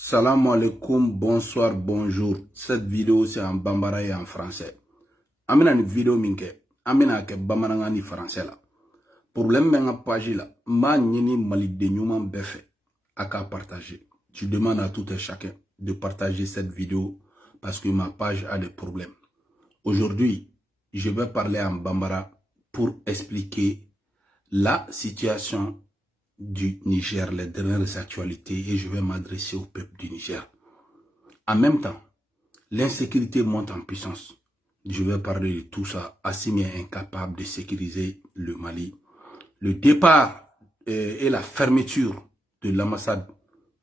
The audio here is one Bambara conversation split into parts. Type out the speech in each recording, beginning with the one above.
Salam alaikum, bonsoir, bonjour. Cette vidéo c'est en bambara et en français. Amina une vidéo minke, amina ke bamananga ni français la. Problème menga page la, ma nyini mali de nyuma befe aka partager. Je demande à tout et chacun de partager cette vidéo parce que ma page a des problèmes. Aujourd'hui, je vais parler en bambara pour expliquer la situation du Niger, les dernières actualités, et je vais m'adresser au peuple du Niger. En même temps, l'insécurité monte en puissance. Je vais parler de tout ça. Assimi est incapable de sécuriser le Mali. Le départ et la fermeture de l'ambassade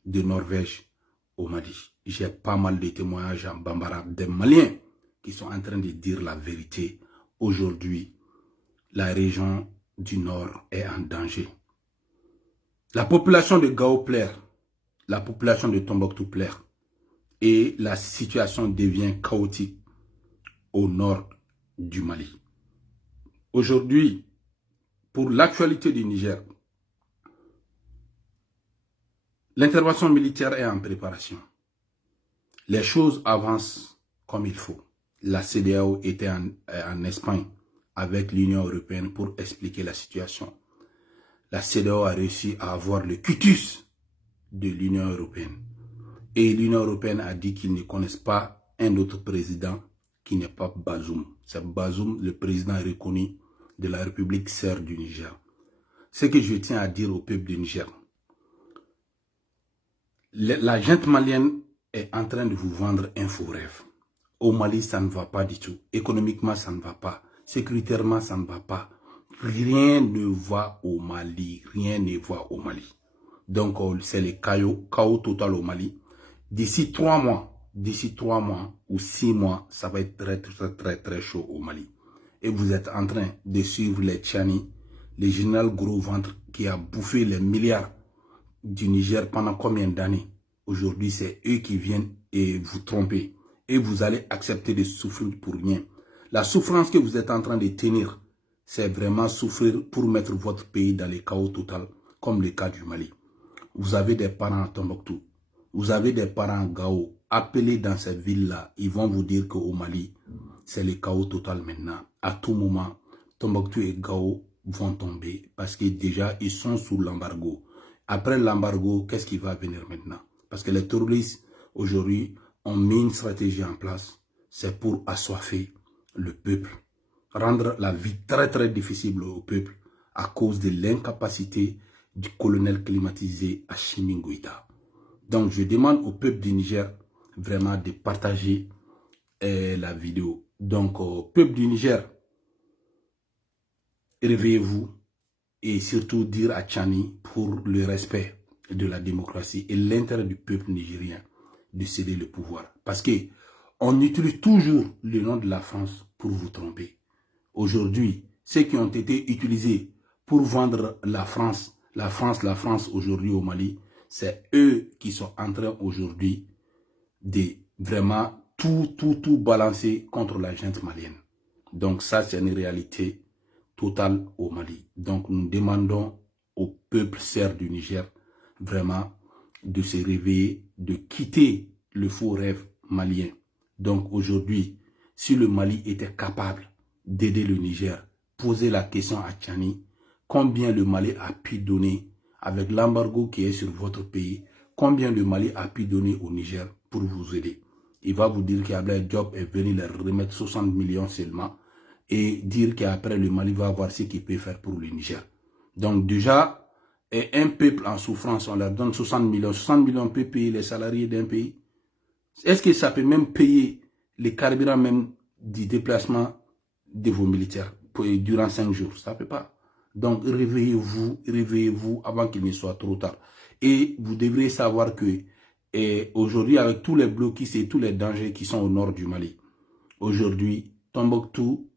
de Norvège au Mali. J'ai pas mal de témoignages en bambara des Maliens qui sont en train de dire la vérité. Aujourd'hui, la région du Nord est en danger. La population de Gao plaire, la population de Tombouctou plaire, et la situation devient chaotique au nord du Mali. Aujourd'hui, pour l'actualité du Niger, l'intervention militaire est en préparation. Les choses avancent comme il faut. La CEDEAO était en Espagne avec l'Union européenne pour expliquer la situation. La CEDEAO a réussi à avoir le cutus de l'Union européenne. Et l'Union européenne a dit qu'ils ne connaissent pas un autre président qui n'est pas Bazoum. C'est Bazoum, le président reconnu de la République serbe du Niger. Ce que je tiens à dire au peuple du Niger, la junte malienne est en train de vous vendre un faux rêve. Au Mali, ça ne va pas du tout. Économiquement, ça ne va pas. Sécuritairement, ça ne va pas. Rien ne va au Mali. Rien ne va au Mali. Donc, c'est le chaos total au Mali. D'ici 3 mois ou 6 mois, ça va être très chaud au Mali. Et vous êtes en train de suivre les Tchani, les généraux gros ventre qui a bouffé les milliards du Niger pendant combien d'années. Aujourd'hui, c'est eux qui viennent et vous tromper. Et vous allez accepter de souffrir pour rien. La souffrance que vous êtes en train de tenir, c'est vraiment souffrir pour mettre votre pays dans le chaos total, comme le cas du Mali. Vous avez des parents à Tombouctou. Vous avez des parents à Gao. Appelez dans cette ville-là. Ils vont vous dire qu'au Mali, c'est le chaos total maintenant. À tout moment, Tombouctou et Gao vont tomber parce que déjà, ils sont sous l'embargo. Après l'embargo, qu'est-ce qui va venir maintenant? Parce que les terroristes, aujourd'hui, ont mis une stratégie en place. C'est pour assoiffer le peuple. Rendre la vie très difficile au peuple à cause de l'incapacité du colonel climatisé Assimi Goïta. Donc, je demande au peuple du Niger vraiment de partager la vidéo. Donc, au peuple du Niger, réveillez-vous et surtout dire à Tchani pour le respect de la démocratie et l'intérêt du peuple nigérien de céder le pouvoir. Parce que on utilise toujours le nom de la France pour vous tromper. Aujourd'hui, ceux qui ont été utilisés pour vendre la France aujourd'hui au Mali, c'est eux qui sont en train aujourd'hui de vraiment tout balancer contre la junte malienne. Donc ça, c'est une réalité totale au Mali. Donc nous demandons au peuple serbe du Niger vraiment de se réveiller, de quitter le faux rêve malien. Donc aujourd'hui, si le Mali était capable d'aider le Niger, posez la question à Tchani, combien le Mali a pu donner avec l'embargo qui est sur votre pays, combien le Mali a pu donner au Niger pour vous aider. Il va vous dire qu'Ablaye Diop est venu leur remettre 60 millions seulement et dire qu'après le Mali va voir ce qu'il peut faire pour le Niger. Donc déjà, un peuple en souffrance, on leur donne 60 millions. 60 millions peut payer les salariés d'un pays. Est-ce que ça peut même payer les carburants même du déplacement de vos militaires durant 5 jours? Ça ne peut pas. Donc réveillez-vous avant qu'il ne soit trop tard. Et vous devrez savoir que aujourd'hui, avec tous les blocus et tous les dangers qui sont au nord du Mali, aujourd'hui, Tombouctou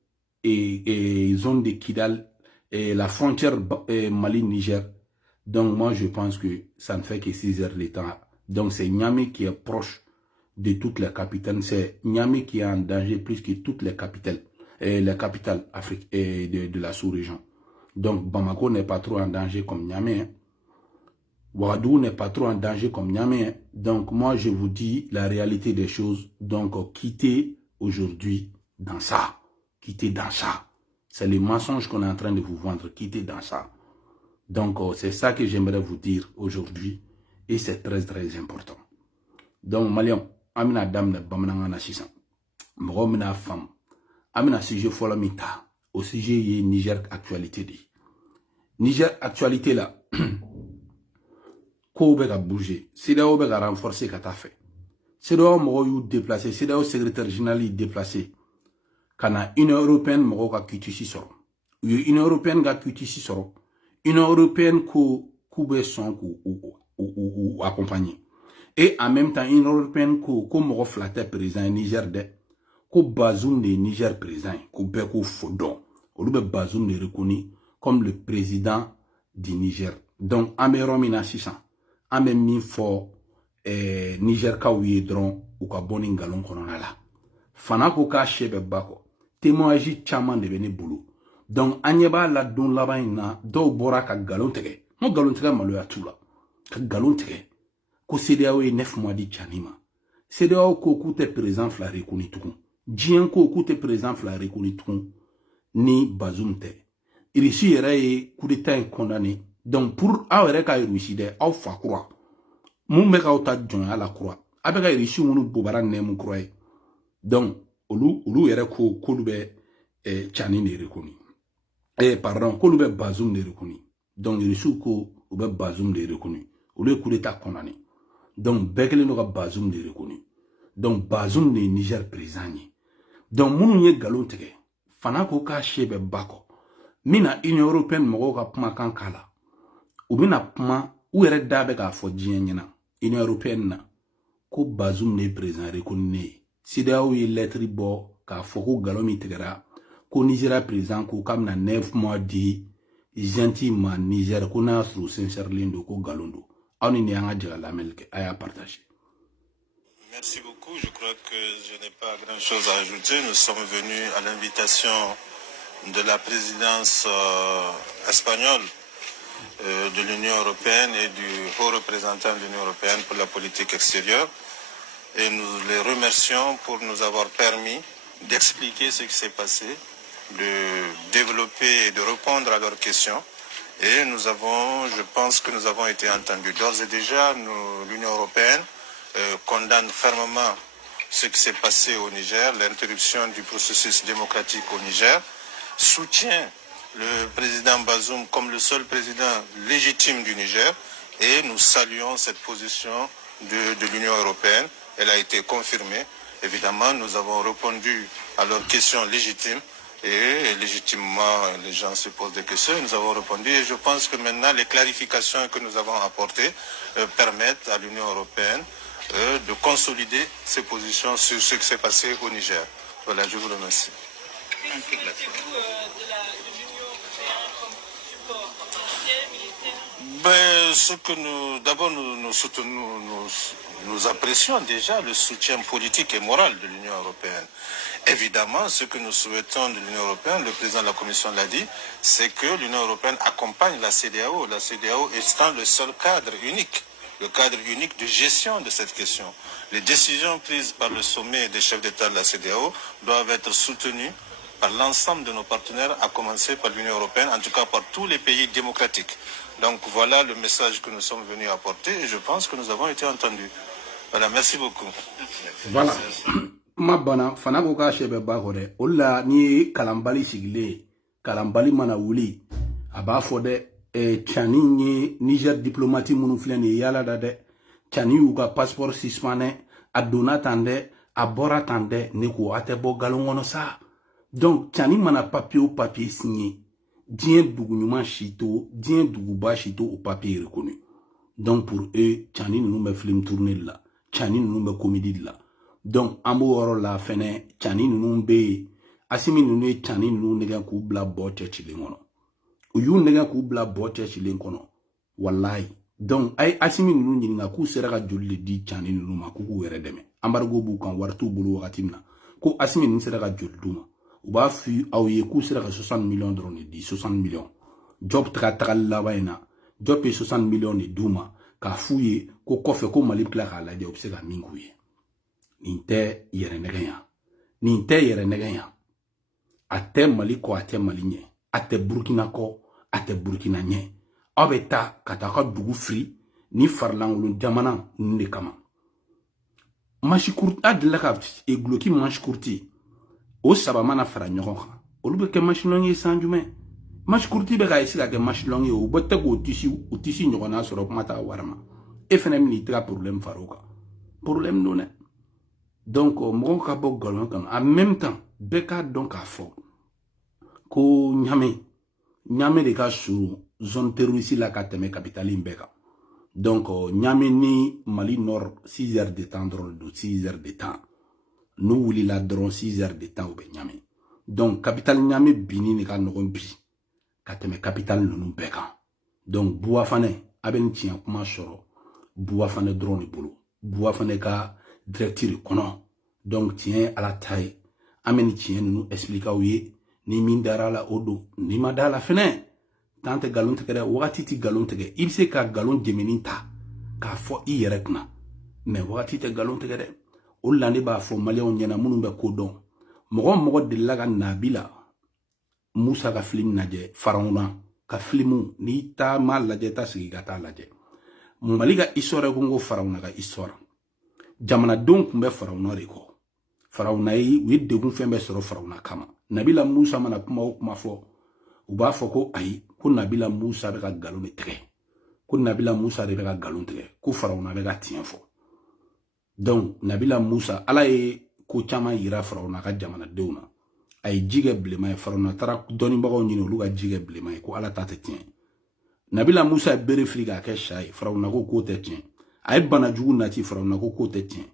et zone de Kidal et la frontière Mali-Niger. Donc moi, je pense que ça ne fait que 6 heures de temps. Donc c'est Niamey qui est proche de toutes les capitales. C'est Niamey qui est en danger plus que toutes les capitales africaines de la sous-région. Donc Bamako n'est pas trop en danger comme Niamey. Hein. Ouagadougou n'est pas trop en danger comme Niamey. Donc moi je vous dis la réalité des choses. Donc quittez aujourd'hui dans ça. Quittez dans ça. C'est le mensonge qu'on est en train de vous vendre. Quittez dans ça. Donc c'est ça que j'aimerais vous dire aujourd'hui. Et c'est très très important. Donc Malion, amina dame ne bamananga sisan. Moro mina femme. Amina sujet fola mita. Au sujet y Niger actualité di. Niger actualité là. Ko be ka bouger. CEDEAO be ka renforcer ka ta fait. CEDEAO mogo yu déplacé. CEDEAO secrétaire général yi déplacé. Kana Union européenne mogo ka QTC soro. Union européenne ka QTC soro. Union européenne ko be son ou accompagner. Et en même temps, Union européenne ko mogo flatter président Niger de. Ko Bazoum de Niger président. Ko be ko fodon. Ou be Bazoum de reconnu comme le président du Niger. Donc, Améromina 600. Amé min fo Niger ka ouye dron ou ka boni ngalon konona la. Fana ko ka chebe bako. Témoignage chaman de bene boulot. Donc anyeba la don laban na do bora ka galon tege. Mo galon tege malo ya tula. Ka galon tege. Ko CEDEAO e 9 mois di chanima. CEDEAO ko koute présent fla rekoni tukun. Djien ko koute présent fla rekoni tukun. Ni Bazoum te. Irishi yere e coup d'état condamné. Donc pour awere ka irushi de aw fa croix mun be ka ta jon ala croix abe ka irushi munu bobara ne mun croix donc olu yere ko lu be chani ne rekoni pardon ko lu be Bazoum ne rekoni donc irushi ko u be Bazoum ne rekoni olu coup d'état condamné donc bekele no ka Bazoum ne rekoni donc Bazoum ne Niger président donc munu ye galon tege fana ko ka shebe bako mina Union européenne mogo ka kuma kan kala ou bien pma ou yɛrɛ da bɛ k'a fɔ diɲɛ ɲɛna Union européenne na ko Bazoum ne président reconnu CEDEAO ye lettre bɔ k'a fɔ ko galon min tigɛra ko Nigeria président ko k'a bɛna 9 mois di gentiment Niger ko n'a sɔrɔ sincèrement do ko galon do aw ni y'an ka jɛ ka lamɛnli kɛ a y'a partager. Merci beaucoup. Je crois que je n'ai pas grand chose à ajouter. Nous sommes venus à l'invitation de la présidence espagnole de l'Union européenne et du haut représentant de l'Union européenne pour la politique extérieure. Et nous les remercions pour nous avoir permis d'expliquer ce qui s'est passé, de développer et de répondre à leurs questions. Et je pense que nous avons été entendus. D'ores et déjà, l'Union européenne condamne fermement ce qui s'est passé au Niger, l'interruption du processus démocratique au Niger, soutient le président Bazoum comme le seul président légitime du Niger et nous saluons cette position de l'Union européenne. Elle a été confirmée. Évidemment, nous avons répondu à leurs questions légitimes et légitimement les gens se posent des questions. Nous avons répondu et je pense que maintenant les clarifications que nous avons apportées permettent à l'Union européenne de consolider ses positions sur ce qui s'est passé au Niger. Voilà, je vous remercie. Ce que nous apprécions déjà le soutien politique et moral de l'Union européenne. Évidemment, ce que nous souhaitons de l'Union européenne, le président de la Commission l'a dit, c'est que l'Union européenne accompagne la CEDEAO. La CEDEAO étant le seul cadre unique, le cadre unique de gestion de cette question. Les décisions prises par le sommet des chefs d'État de la CEDEAO doivent être soutenues par l'ensemble de nos partenaires, à commencer par l'Union européenne, en tout cas par tous les pays démocratiques. Donc voilà le message que nous sommes venus apporter et je pense que nous avons été entendus. Voilà, merci beaucoup. Voilà. Ma bana fana ko ka shebe ba ko de olla ni kalambali sigle kalambali mana wuli aba fo de chani ni Niger diplomati munu flene yala da de chani u ka passeport suspendé adona tande abora tande ne ko atebo galongono sa. Donc chani mana papier ou papier signé dien dugunyuma chito dien duguba chito au papier reconnu. Donc pour eux chani nous me film tourner là chani nous me comédie là. Donc ambo la fene chani nous be asimi nous chani nous nega ku bla bote chilingono uyu nega ku bla bote chilingono wallahi. Donc ay asimi nous nyinga ku seraka jolle di chani nous ma ku were deme ambargo bu kan wartu bulu wakatimna ko asimi nous seraka jolduma uba fi awye ku seraka 60 millions drone di 60 millions job tra labaina job 60 millions ni duma k'a f'u ye ko kɔfɛ ko Mali tila k'a lajɛ u bɛ se ka min k'u ye. Nin tɛ yɛrɛ nɛgɛ yan. Nin tɛ yɛrɛ nɛgɛ yan. A tɛ Mali kɔ, a tɛ Mali ɲɛ. A tɛ Burkina kɔ, a tɛ Burkina ɲɛ. Aw bɛ taa ka taa ka dugu firi ni farilankolon jamana ninnu de kama. Mashikurti a delila ka gloki Mashikurti o saba mana fara ɲɔgɔn kan. Olu bɛ kɛ machilong ye san jumɛn? Mashikurti bɛ ka essayer ka kɛ machilong ye o bɛ tɛ k'o tisi ɲɔgɔnna sɔrɔ kuma t'a wari ma. E fɛnɛ bɛn'i tɛgɛ problème fara o kan. Problème don dɛ. Donc mɔgɔw ka bɔ galon kan. En même temps bɛɛ k'a dɔn k'a fɔ ko Niamey de ka surun zone terroriste la ka tɛmɛ capitale in bɛɛ kan. Donc Niamey ni Mali Nord 6 heures de temps dɔrɔn don 6 heures de temps. N'u wulila dɔrɔn 6 heures de temps u bɛ Niamey. Donc capitale Niamey bini de ka nɔgɔn bi ka tɛmɛ capitale ninnu bɛɛ kan. Donc Buwa fana a bɛ nin tiɲɛ kuma sɔrɔ Buwa fana dɔrɔn de bolo. Buwa fana ka directeur kɔnɔ. Donc tiɲɛ ala ta ye. An bɛ nin tiɲɛ ninnu expliquer aw ye. Ni min dara la o don. Ni ma da la fɛnɛ. Tant te galon tigɛ dɛ. Wagati ti galon tigɛ. I bɛ se ka galon jɛmɛni ta k'a fɔ i yɛrɛ kunna. Mais wagati tɛ galon tigɛ dɛ. O la ne b'a fɔ maliyɛnw ɲɛna minnu bɛ ko dɔn. Mɔgɔ delila ka Nabila Musa ka film lajɛ Farawuna ka filmu ni ta ma lajɛ ta sigi ka taa lajɛ. Mali ka histoire ko ngo Farawuna ka histoire. Jamanadenw tun bɛ Farawuna de kɔ. Farawuna ye u ye degun fɛn bɛɛ sɔrɔ Farawuna kama. Nabila Musa mana kuma o kuma fɔ u b'a fɔ ko ayi ko Nabila Musa bɛ ka galon de tigɛ. Ko Nabila Musa de bɛ ka galon tigɛ. Ko Farawuna bɛ ka tiɲɛ fɔ. Donc Nabila Musa ala ye ko caman yira Farawuna ka jamanadenw na. A ye ji kɛ bilenman ye. Farawuna taara dɔnnibagaw ɲini olu ka ji kɛ bilenman ye ko ala ta tɛ tiɲɛ. Nabila Musa ye bere fili k'a kɛ sa ye. Farawuna ko k'o tɛ tiɲɛ. A ye bana jugu nati Farawuna ko k'o tɛ tiɲɛ.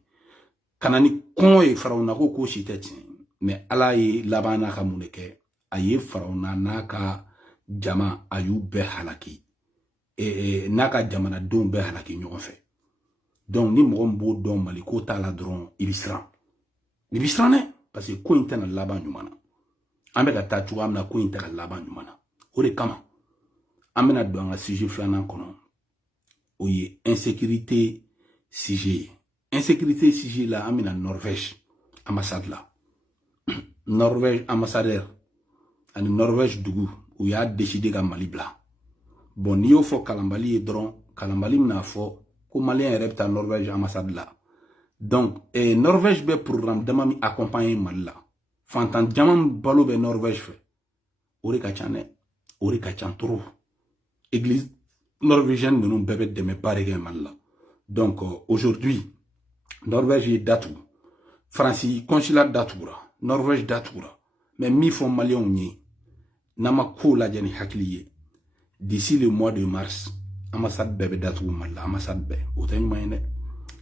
Kana ni kɔngɔ ye Farawuna ko k'o si tɛ tiɲɛ. Mais ala ye laban n'a ka mun de kɛ. A ye Farawuna n'a ka jama a y'u bɛɛ halaki. N'a ka jamanadenw bɛɛ halaki ɲɔgɔn fɛ. Donc ni mɔgɔ min b'o dɔn Mali ko t'a la dɔrɔn i bɛ siran. I bɛ siran dɛ. Parce que ko in tɛna laban ɲuman na. An bɛ ka taa cogoya min na ko in tɛ ka laban ɲuman na. O de kama an bɛna don an ka sujet filanan kɔnɔ. O ye insécurité sujet ye. Insécurité sujet la an bɛna Norvège ambassade la. Norvège ambassadeur ani Norvège dugu u y'a décidé ka Mali bila. Bon n'i y'o fɔ kalanbali ye dɔrɔn kalanbali bɛna fɔ ko Malien yɛrɛ bɛ taa Norvège ambassade la. Donc Norvège bɛ programme dama min accompagner Mali la. Fantan jaman balo bɛ Norvège fɛ. O de ka ca dɛ. O de ka ca trop. Église norvégienne ninnu bɛɛ bɛ dɛmɛ ba de kɛ Mali la. Donc aujourd'hui Norvège ye datugu. France consulat datugura. Norvège datugura. Mais mi fɔ maliyɛnw ye n'a ma ko lajɛ ni hakili ye. D'ici le mois de mars ambassade bɛɛ bɛ datugu Mali la. Ambassade bɛɛ. O tɛ ɲuman ye dɛ.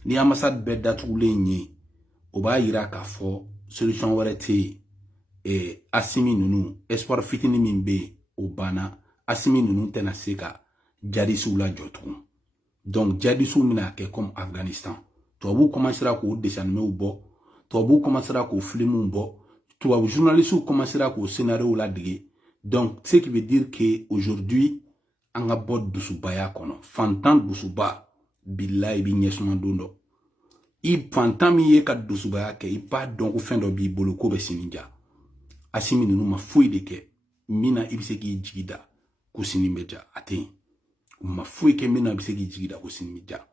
Ni ambassade bɛɛ datugulen ye o b'a yira k'a fɔ solution wɛrɛ tɛ yen. Asimi ninnu espoir fitinin min bɛ yen o banna. Asimi ninnu tɛna se ka jadisiw lajɔ tugun. Donc jadisiw bɛna kɛ comme Afghanistan. Tubabuw commencera k'o dessinw bɔ. Tubabuw commencera k'o filmw bɔ. Tubabu journalistes commencera k'o scénario ladege. Donc ce qui veut dire que aujourd'hui an ka bɔ dusubaya kɔnɔ. Fantan dusuba billahi bi ɲɛsuma don dɔ. I fantan min ye ka dusubaya kɛ i b'a dɔn ko fɛn dɔ b'i bolo ko bɛ sini ja. Asimi ninnu ma foyi de kɛ min na i bɛ se k'i jigi da ko sini bɛ ja a tɛ yen. U ma foyi kɛ min na i bɛ se k'i jigi da ko sini bɛ ja.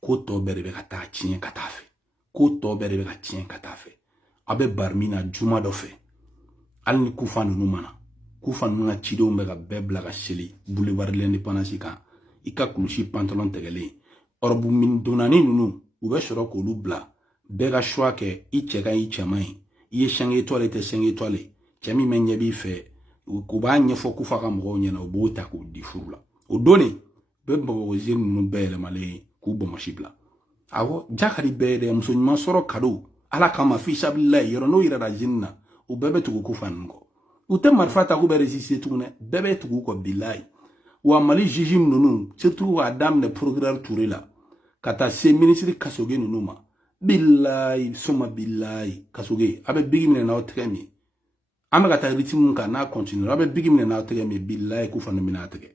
Ko tɔ bɛɛ de bɛ ka taa tiɲɛ ka taa fɛ. Ko tɔ bɛɛ de bɛ ka tiɲɛ ka taa fɛ. A bɛ bari min na juma dɔ fɛ. Hali ni kufa ninnu mana. Kufa ninnu ka cidenw bɛ ka bɛɛ bila ka seli boulevard de l'indépendance kan. I ka kulusi pantalon tɛgɛlen. Ɔrɔbu min donnani ninnu u bɛ sɔrɔ k'olu bila. Bɛɛ ka choix kɛ i cɛ ka i cɛman ye. I ye 5 étoiles tɛ 5 étoiles. Cɛ min bɛ ɲɛ b'i fɛ. U b'a ɲɛfɔ kufa ka mɔgɔw ɲɛna u b'o ta k'o di furu la. O don de bɛ Bamakɔsien ninnu bɛɛ yɛlɛmalen k'u bɔnmɔsi bila. Awɔ jakari bɛɛ dɛ muso ɲuman sɔrɔ cadeau. Ala kama fi sabilillahi yɔrɔ n'o yɛrɛ da jeune na u bɛɛ bɛ tugu kufa ninnu kɔ. U tɛ marifa ta k'u bɛ résister tugun dɛ. Bɛɛ bɛ tugu kɔ billahi. Wa Mali juge ninnu surtout k'a daminɛ procureur Touré la ka taa se ministre Kasoge ninnu ma. Billahi soma billahi Kasoge a bɛ bigi minɛ n'aw tɛgɛ min. An bɛ ka taa rythme kan n'a continue a bɛ bigi minɛ n'aw tɛgɛ min billahi kufa ninnu bɛna tigɛ.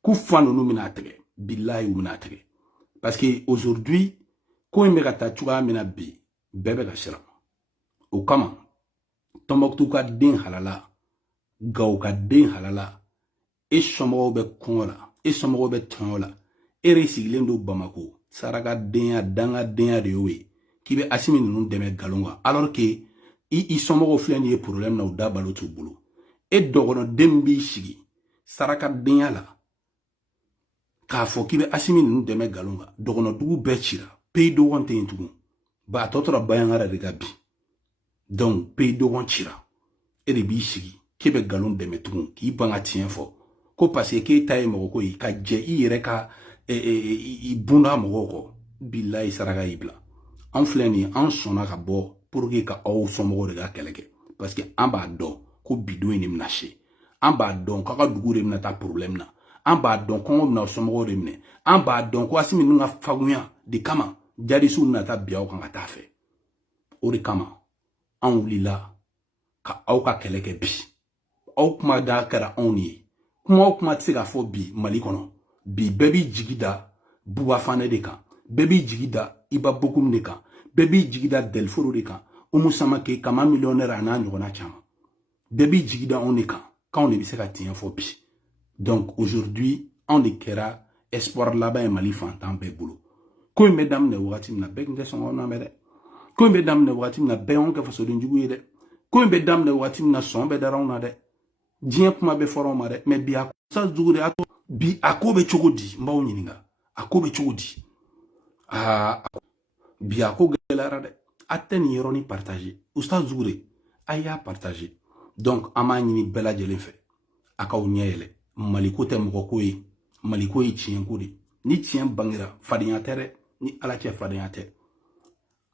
Kufa ninnu bɛna tigɛ billahi u bɛna tigɛ. Parce qu'aujourd'hui, quand il me rate mina bi, bébé gachira. Au kama, Tombouctou ka den halala, Gao ka den halala, et somoro be kongola, et somoro be tangola, et resiglen do Bamako, Saraka denya, danga denya de yowe, qui be asimi nous deme galonga, alors que, i somoro flen ye problème na ou da balotu boulot. Et dogono dembi shigi, Saraka denya la, k'a fɔ k'i bɛ asimi ninnu dɛmɛ galon kan dɔgɔnɔdugu bɛɛ cira pays dɔgɔn tɛ yen tugun ba a tɔ tora bayangara de ka bi donc pays dɔgɔn cira e de b'i sigi k'e bɛ galon dɛmɛ tugun k'i ban ka tiɲɛ fɔ ko parce que k'e ta ye mɔgɔ ko ye ka jɛ i yɛrɛ ka i bunda mɔgɔw kɔ bilayi saraka y'i bila an filɛ nin ye an sɔnna ka bɔ pour que ka aw somɔgɔw de ka kɛlɛ kɛ parce que an b'a dɔn ko bidon in de bɛna se an b'a dɔn k'a ka dugu de bɛna taa problème na an b'a dɔn kɔngɔ bɛna somɔgɔw de minɛ an b'a dɔn ko asimi ninnu ka fagunya de kama jadisiw bɛna taa bin aw kan ka taa fɛ o de kama an wulila ka aw ka kɛlɛ kɛ bi aw kuma da kɛra anw ye kuma o kuma tɛ se ka fɔ bi Mali kɔnɔ bi bɛɛ b'i jigi da Buba Fane de kan bɛɛ b'i jigi da Iba Bokum de kan bɛɛ b'i jigi da Delforo de kan Oumou Samake Kama millionnaire a n'a ɲɔgɔnna caman bɛɛ b'i jigi da anw de kan k'anw de bɛ se ka tiɲɛ fɔ bi. Donc aujourd'hui, on kɛra espoir là-bas et Mali fantan bɛɛ bolo. Ko in bɛ daminɛ wagati min na bɛɛ tun tɛ sɔn k'aw lamɛn dɛ. Ko in bɛ daminɛ wagati min na bɛɛ y'anw kɛ fasoden jugu ye dɛ. Ko in bɛ daminɛ wagati min na sɔn bɛɛ dara anw na dɛ. Diɲɛ kuma bɛ fɔra anw ma dɛ. Mais bi a sa jugu de a to bi a ko bɛ cogo di n b'aw ɲininka a ko bɛ cogo di. Bi a ko gɛlɛyara dɛ. A tɛ nin yɔrɔnin partager. Oustaz Djugure a y'a partager. Donc an b'a ɲini bɛɛ lajɛlen fɛ a k'aw ɲɛ yɛlɛ. Maliko tɛ mɔgɔ ko ye Maliko ye tiɲɛ ko de ni tiɲɛ bangera fadenya tɛ dɛ ni ala cɛ fadenya tɛ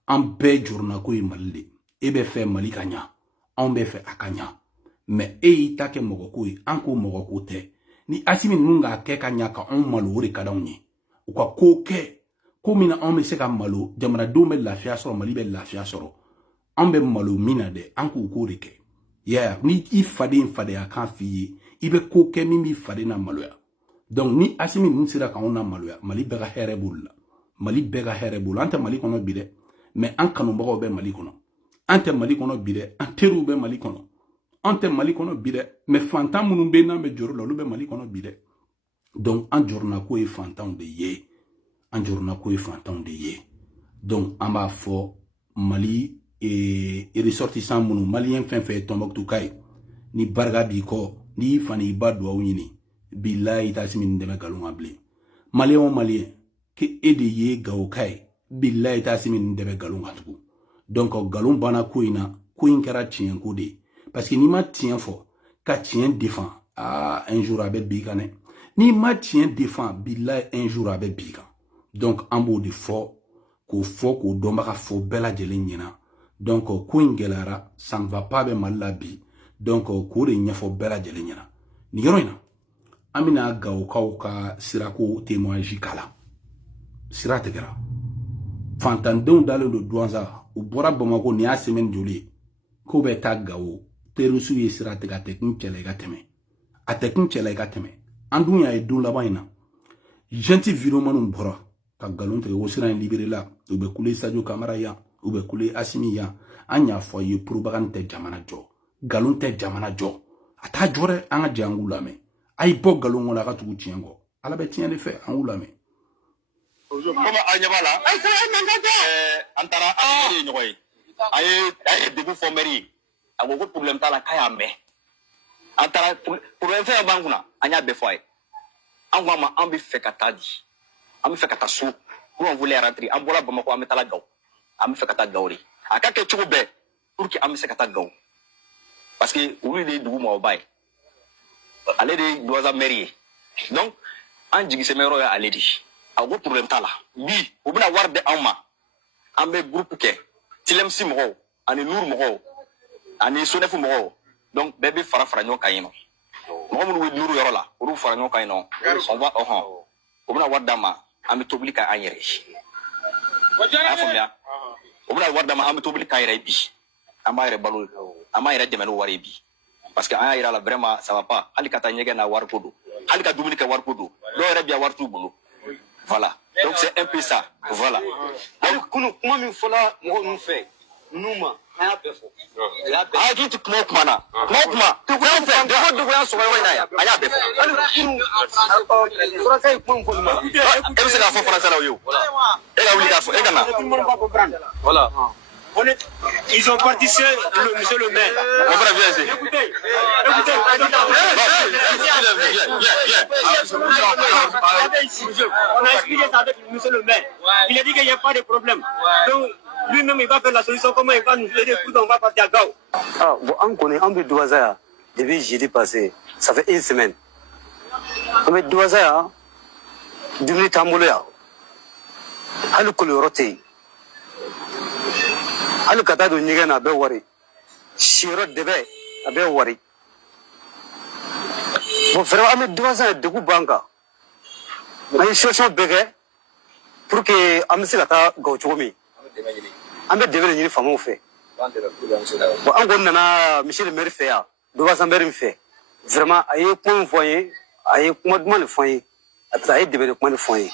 an bɛɛ juruna ko ye Mali de e bɛ fɛ Mali ka ɲa anw bɛ fɛ a ka ɲa mais e y'i ta kɛ mɔgɔ ko ye an ko mɔgɔ ko tɛ ni asimi ninnu k'a kɛ ka ɲa ka anw malo o de ka d'anw ye u ka ko kɛ ko min na anw bɛ se ka malo jamanadenw bɛ lafiya sɔrɔ Mali bɛ lafiya sɔrɔ anw bɛ malo min na dɛ an k'o ko de kɛ yaya ni i faden fadenya kan f'i ye i bɛ ko kɛ min b'i faden na maloya donc ni asimi ninnu sera k'anw na maloya Mali bɛɛ ka hɛrɛ b'olu la Mali bɛɛ ka hɛrɛ b'olu an tɛ Mali kɔnɔ bi dɛ mais an kanubagaw bɛ Mali kɔnɔ an tɛ Mali kɔnɔ bi dɛ an teriw bɛ Mali kɔnɔ an tɛ Mali kɔnɔ bi dɛ mais fantan minnu bɛ n'an bɛ jɔrɔ la olu bɛ Mali kɔnɔ bi dɛ donc an jɔrɔna ko ye fantanw de ye an jɔrɔna ko ye fantanw de ye donc an b'a fɔ Mali ressortissant minnu maliyɛn fɛn fɛn ye Tombouctou ka ye ni barika b'i kɔ n'i fani i ba duwawu ɲini bilayi i t'a simi nin dɛmɛ galon kan bilen maliyɛn o maliyɛn ke e de ye Gao ka ye bilayi i t'a simi nin dɛmɛ galon kan tugun donc galon banna ko in na ko in kɛra tiɲɛ ko de ye parce que n'i ma tiɲɛ fɔ ka tiɲɛ défend un jour a bɛ b'i kan dɛ n'i ma tiɲɛ défend bilayi un jour a bɛ b'i kan donc an b'o de fɔ k'o dɔnbaga fɔ bɛɛ lajɛlen ɲɛna donc ko in gɛlɛyara ça ne va pas bɛ Mali la bi donc k'o de ɲɛfɔ bɛɛ lajɛlen ɲɛna nin yɔrɔ in na an bɛna Gawokaw ka sirako témoignage k'a la sira tigɛra fantandenw dalen don Douentza u bɔra Bamako nin y'a semaine joli ye k'u bɛ taa Gawo terroriste ye sira tigɛ a tɛ kun cɛla i ka tɛmɛ a tɛ kun cɛla i ka tɛmɛ an dun y'a ye don laban in na gente viromaniw bɔra ka galon tigɛ ko sira in libéré la u bɛ kule Sadio Kamara yan u bɛ kule Asimi yan an y'a fɔ ye propagande tɛ jamana jɔ galon tɛ jamana jɔ a t'a jɔ dɛ an ka jɛ an k'u lamɛn a ye bɔ galon kɔnɔ a ka tugu tiɲɛ kɔ ala bɛ tiɲɛ de fɛ an k'u lamɛn. Comme a ɲɛ b'a la an taara a ye ɲɔgɔn ye a ye degun fɔ maire ye a ko problème t'a la k'a y'a mɛn an taara problème fɛn b'an kunna an y'a bɛɛ fɔ a ye an ko a ma an bɛ fɛ ka taa di an bɛ fɛ ka taa so nous on voulait rentrer an bɔra Bamako an bɛ taa Gao an bɛ fɛ ka taa Gao de a ka kɛ cogo bɛɛ pour que an bɛ se ka taa Gao parce que olu de ye dugu mɔgɔba ye ale de ye Douentza maire ye donc an jigisɛmɛyɔrɔ ye ale de a ko problème t'a la bi u bɛna wari di anw ma an bɛ groupe kɛ Tilemsi mɔgɔw ani Nour mɔgɔw ani Sonef mɔgɔw donc bɛɛ bɛ fara ɲɔgɔn kan yen nɔ mɔgɔ minnu bɛ Nour yɔrɔ la olu fara ɲɔgɔn kan yen nɔ on va u bɛna wari d'an ma an bɛ tobili kɛ an yɛrɛ ye a y'a faamuya u bɛna wari d'an ma an bɛ tobili k'an yɛrɛ ye bi an b'a yɛrɛ balo an b'a yɛrɛ dɛmɛ n'o wari ye bi parce que an y'a yira la vraiment ça va pas hali ka taa ɲɛgɛn na wari ko don hali ka dumuni kɛ wari ko don dɔw yɛrɛ bi a wari t'u bolo voilà Donc c'est un peu ça. Voilà. Donc, comment il faut là, nous faire nous, ah, tu te moques, mana. Moque-moi. Tu vois, tu vois, tu vois, sur le web, il y a des fois. Et c'est la fois française là, yo. Et la obligation, et là. Tout le monde va comprendre. Voilà. Ils ont participé, monsieur le maire. On va bien ici. Écoutez. On a expliqué ça avec monsieur le maire. Il a dit qu'il n'y a pas de problème. Donc, lui-même, il va faire la solution. Comment il va nous aider pour qu'on va partir à Gao. Ah, bon, on connaît un peu de Douaza depuis jeudi passé. Ça fait une semaine. On met Douaza, 2 minutes à Mouléa. Halu Kolorote. Halu Kata de Nigan à Bewari. Shiro Debe à Bewari. Bon, vraiment, on met Douaza de Goubanka. On a une situation béguée pour que Amnesty Kata Gauchomi. On met devant les femmes au fait. Bon, on a Michel le maire fait, Douaza Mberi fait. Vraiment, aïe, comment voyez, aïe, comment le foyer, aïe, devant le foyer.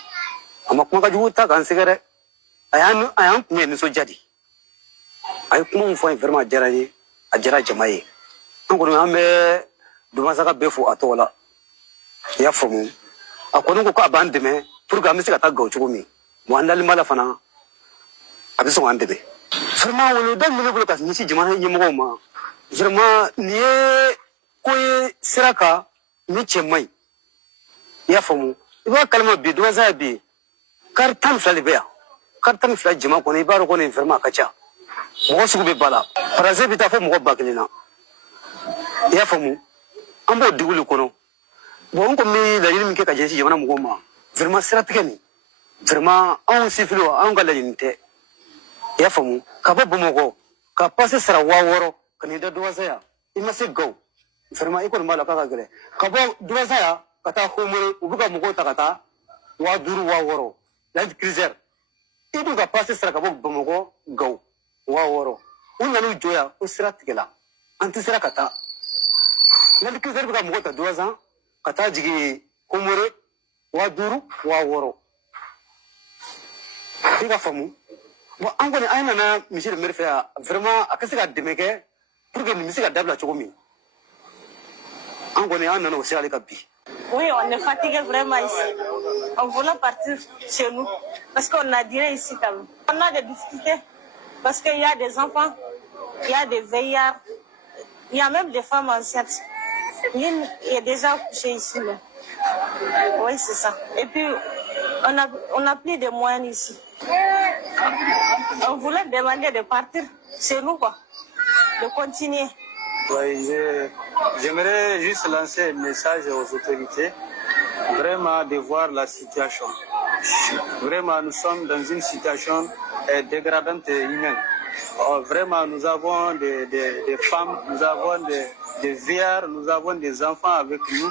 On m'a comment tu as un cigarette, aïe, mais nous sommes jadi. Aïe, comment voyez vraiment Djaraye, à Djara Jamaye. On a un Douaza Befo à Tola. Il y a formé. À quoi nous abandonné pour que Amnesty Kata Gauchomi. Moi, on a le mal à faire. Avec son andebe. Vraiment, on le donne le blocage. Ni si je m'en ai vraiment, ni quoi sera ni chemai. Il y a formé. Il va calmer Bidouaza bi. Cartan Falibea. Cartan Flajima, qu'on est barre, qu'on est vraiment cacha. Moi, je suis bala. Parasé bita fait mon baklina. Il y a formé. Un beau dégoût kono. Bon, comme la ligne qui a dit, je m'en ai mouvement. Vraiment, c'est rapide. Vraiment, on s'y fait, on va la ligne. Ya famu ka ba bomogo ka passe sara waworo kan da duwaza ya ima se go firma iko mala ka gele ka ba duwaza ya kata humure ubuga mugo takata wa duru waworo land cruiser ibu ka passe sara ka ba bomogo go waworo unna nu joya usra tigela anti sara kata land cruiser buga mugo ta duwaza kata jigi humure wa duru waworo iga famu. Bon, on connaît un Michel le maire fait vraiment à qu'est-ce qu'il a déméqué pour que Michel a d'abord chocomi. On connaît un aussi à l'écapi. Oui, on est fatigué vraiment ici. On voulait partir chez nous parce qu'on a duré ici quand même. On a des difficultés parce qu'il y a des enfants, il y a des veillards, il y a même des femmes enceintes. L'une est déjà couchée ici. Là. Oui, c'est ça. Et puis, on a plus de moyens ici. On voulait demander de partir chez nous, quoi, de continuer. Oui, j'aimerais juste lancer un message aux autorités, vraiment de voir la situation. Vraiment, nous sommes dans une situation dégradante et humaine. Vraiment, nous avons des femmes, nous avons des vieillards, nous avons des enfants avec nous.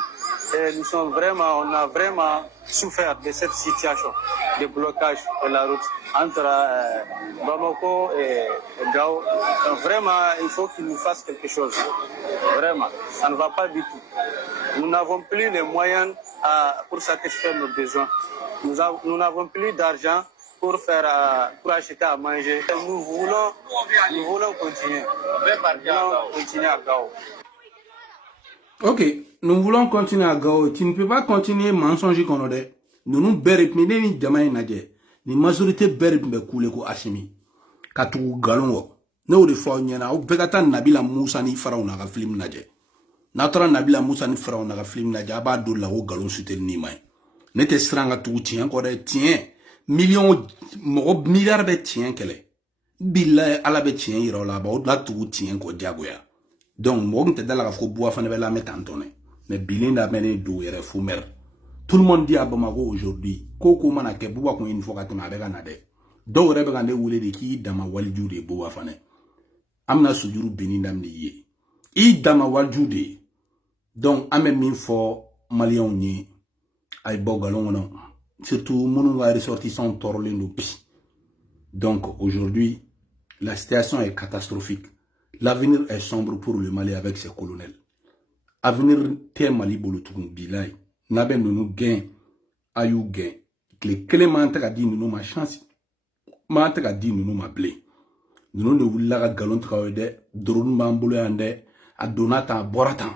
Et on a vraiment souffert de cette situation de blocage de la route entre Bamako et Gao. Donc vraiment, il faut qu'il nous fasse quelque chose. Vraiment, ça ne va pas du tout. Nous n'avons plus les moyens pour satisfaire nos besoins. Nous n'avons plus d'argent pour acheter à manger. Nous voulons continuer. Continuer à Gao. Ok, nous voulons continuer à Gao. Tu ne peux pas continuer mensonge qu'on a. Nous nous beripne ni demain nadje. Ni majorité beripne koule ko Ashimi. Katu galongo. Ne de fois nyana ou begata Nabila Moussa ni faraw na film nadje. Natra Nabila Moussa ni faraw na film nadje aba do la o galon sutel ni mai. Ne te stranga tu tien ko de tien. Million milliard be tien kele. Billahi ala be tien yiro la ba o la tu tien ko diagoya. Donc, moi, je suis là pour boire, la mettre en tonne. Mais Bilin a mené d'où il est fou. Tout le monde dit à Bamako aujourd'hui, Koko Manake, Boua, qu'on une fois qu'à ma béganade. Donc, il y a des oulés de qui dans ma walju de Boua Fane. Amna Soudjou Benin d'Amniye. I dans ma walju de. Donc, amène min fort Malion ni. Aïe Bogalon, non. Surtout, mon ressortissant torlé nos pi. Donc, aujourd'hui, la situation est catastrophique. L'avenir est sombre pour le Mali avec ses colonels. Avenir te Mali bolo tukun bilay. Naben nous gain, ayou gain. tile kelen man tɛ ka di ninnu ma chance man tɛ ka di ninnu ma bilen ninnu de wulila ka galon tigɛ aw ye dɛ drone b'an bolo yan dɛ a donna tan a bɔra tan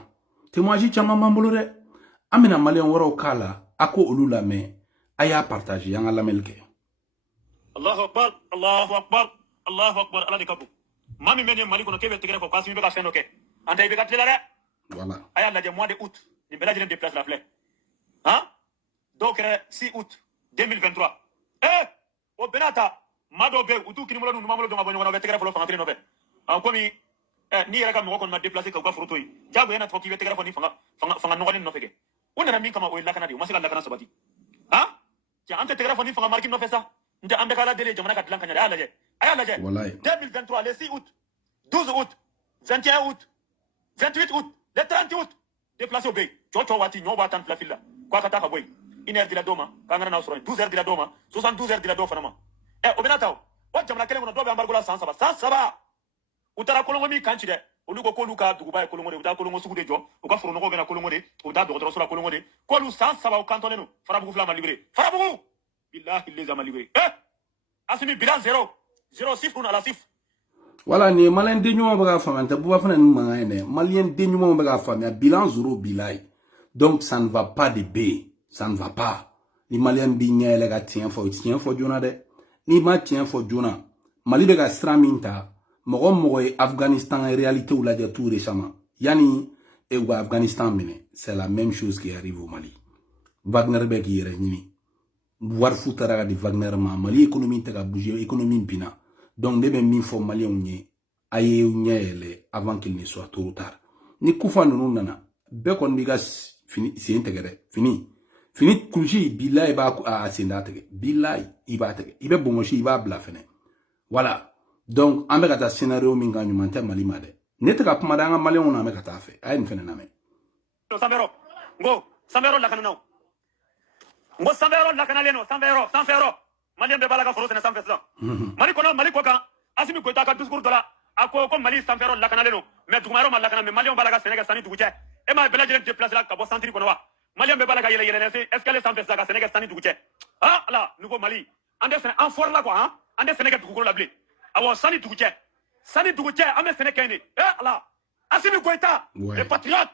témoignage caman b'an bolo dɛ an bɛna maliyɛn wɛrɛw k'a la a ko olu lamɛn a y'a partage an ka lamɛnli kɛ Allahu akbar Allahu akbar Allahu akbar ala de ka bon maa min bɛ nin Mali kɔnɔ k'e bɛ tɛgɛrɛ fɔ k'Assimi bɛ ka fɛn dɔ kɛ an tɛ i bɛ ka tile la dɛ voilà a y'a lajɛ mois de août nin bɛɛ lajɛlen déplace la filɛ han dɔw kɛra 6 août 2023 o bɛɛ n'a ta maa dɔw bɛ yen u t'u kirimolo n'u numabolo dɔn ka bɔ ɲɔgɔn na u bɛ tɛgɛrɛ fɔlɔ fanga kelen nɔfɛ komi n'i yɛrɛ ka mɔgɔ kɔni ma déplacer k'u ka foro to yen jagoya na tɔgɔ k'i bɛ tɛgɛrɛ fɔ ni fanga nɔgɔlen nɔfɛ kɛ u nana min kama o ye lakana de ye u ma se ka lakana sabati han cɛ an tɛ tɛgɛrɛ fɔ ni fanga mariki nɔfɛ sa n tɛ an bɛɛ ka ala deli jamana ka dilan ka ɲɛ a y'a lajɛ 2023 le 6 août 12 août 21 août 28 août le 30 août déplacé au bɛ yen cɔcɔ waati ɲɔw b'a tan fila fili la k'a ka taa ka bɔ yen 1 heure dila dɔw ma k'an kana n'aw sɔrɔ yen 12 heures dila dɔw ma 72 heures dila dɔw fana ma o bɛna ta o jamana kelen kɔnɔ dɔw bɛ embargo la san saba u taara kolongo min kan ci dɛ olu ko k'olu ka duguba ye kolongo de u bɛ taa kolongo sugu de jɔ u ka foronɔgɔw bɛ na kolongo de u bɛ taa dɔgɔtɔrɔso la kolongo de k'olu san saba u kantɔnnen don farabugu fila ma libéré farabugu bilahi les a ma libéré Assimi bilan 0 0 à la sif voilà ni malien de ɲuman bɛ ka faamuya tɛ buba fana ni mankan ye dɛ malien de ɲuman bɛ ka faamuya bilan 0 bilahi donc ça ne va pas de B ça ne va pas ni malien bi ɲɛ yɛlɛ ka tiɲɛ fɔ joona dɛ ni ma tiɲɛ fɔ joona Mali bɛ ka sira min ta mɔgɔ ye Afghanistan réalité ou lajɛ tout récemment yani u ka Afghanistan minɛ c'est la même chose qui arrive au Mali Wagner bɛ k'i yɛrɛ ɲini wari fu taara ka di Wagner ma Mali économie tɛ ka bouger économie bina donc ne bɛ min fɔ maliyɛnw ye a ye ɲɛ yɛlɛ avant qu'il ne soit trop tard ni kufa ninnu nana bɛɛ kɔni b'i ka sen tigɛ dɛ fini kulusi bilayi b'a sen da tigɛ bilayi i b'a tigɛ i bɛ bongosi i b'a bila fɛnɛ voilà donc an bɛ ka taa scénario min kan ɲuman tɛ Mali ma dɛ ne tɛ ka kuma dɛ an ka maliyɛnw na an bɛ ka taa fɛ a ye nin fɛnɛ lamɛn Sanfɛyɔrɔ lakanana n ko sanfɛyɔrɔ lakanalen don sanfɛyɔrɔ maliyɛn bɛɛ b'a la ka foro sɛnɛ sanfɛ sisan Mali kɔnɔ Mali kɔ kan Assimi Goïta ka discours dɔ la a ko Mali sanfɛyɔrɔ lakanalen don mais duguma yɔrɔ ma lakana mais maliyɛnw b'a la ka sɛnɛ kɛ sanni dugu cɛ e m'a bɛɛ lajɛlen déplacer la ka bɔ centre kɔnɔ wa maliyɛn bɛɛ b'a la ka yɛlɛ escalier sanfɛ sisan ka sɛnɛ kɛ sanni dugu cɛ ala nous ko Mali an tɛ sɛnɛ an fɔra la quoi an tɛ sɛnɛ kɛ dugukolo la bilen awɔ sanni dugu cɛ an bɛ sɛnɛ kɛ yen de ala Assimi Goïta les patriotes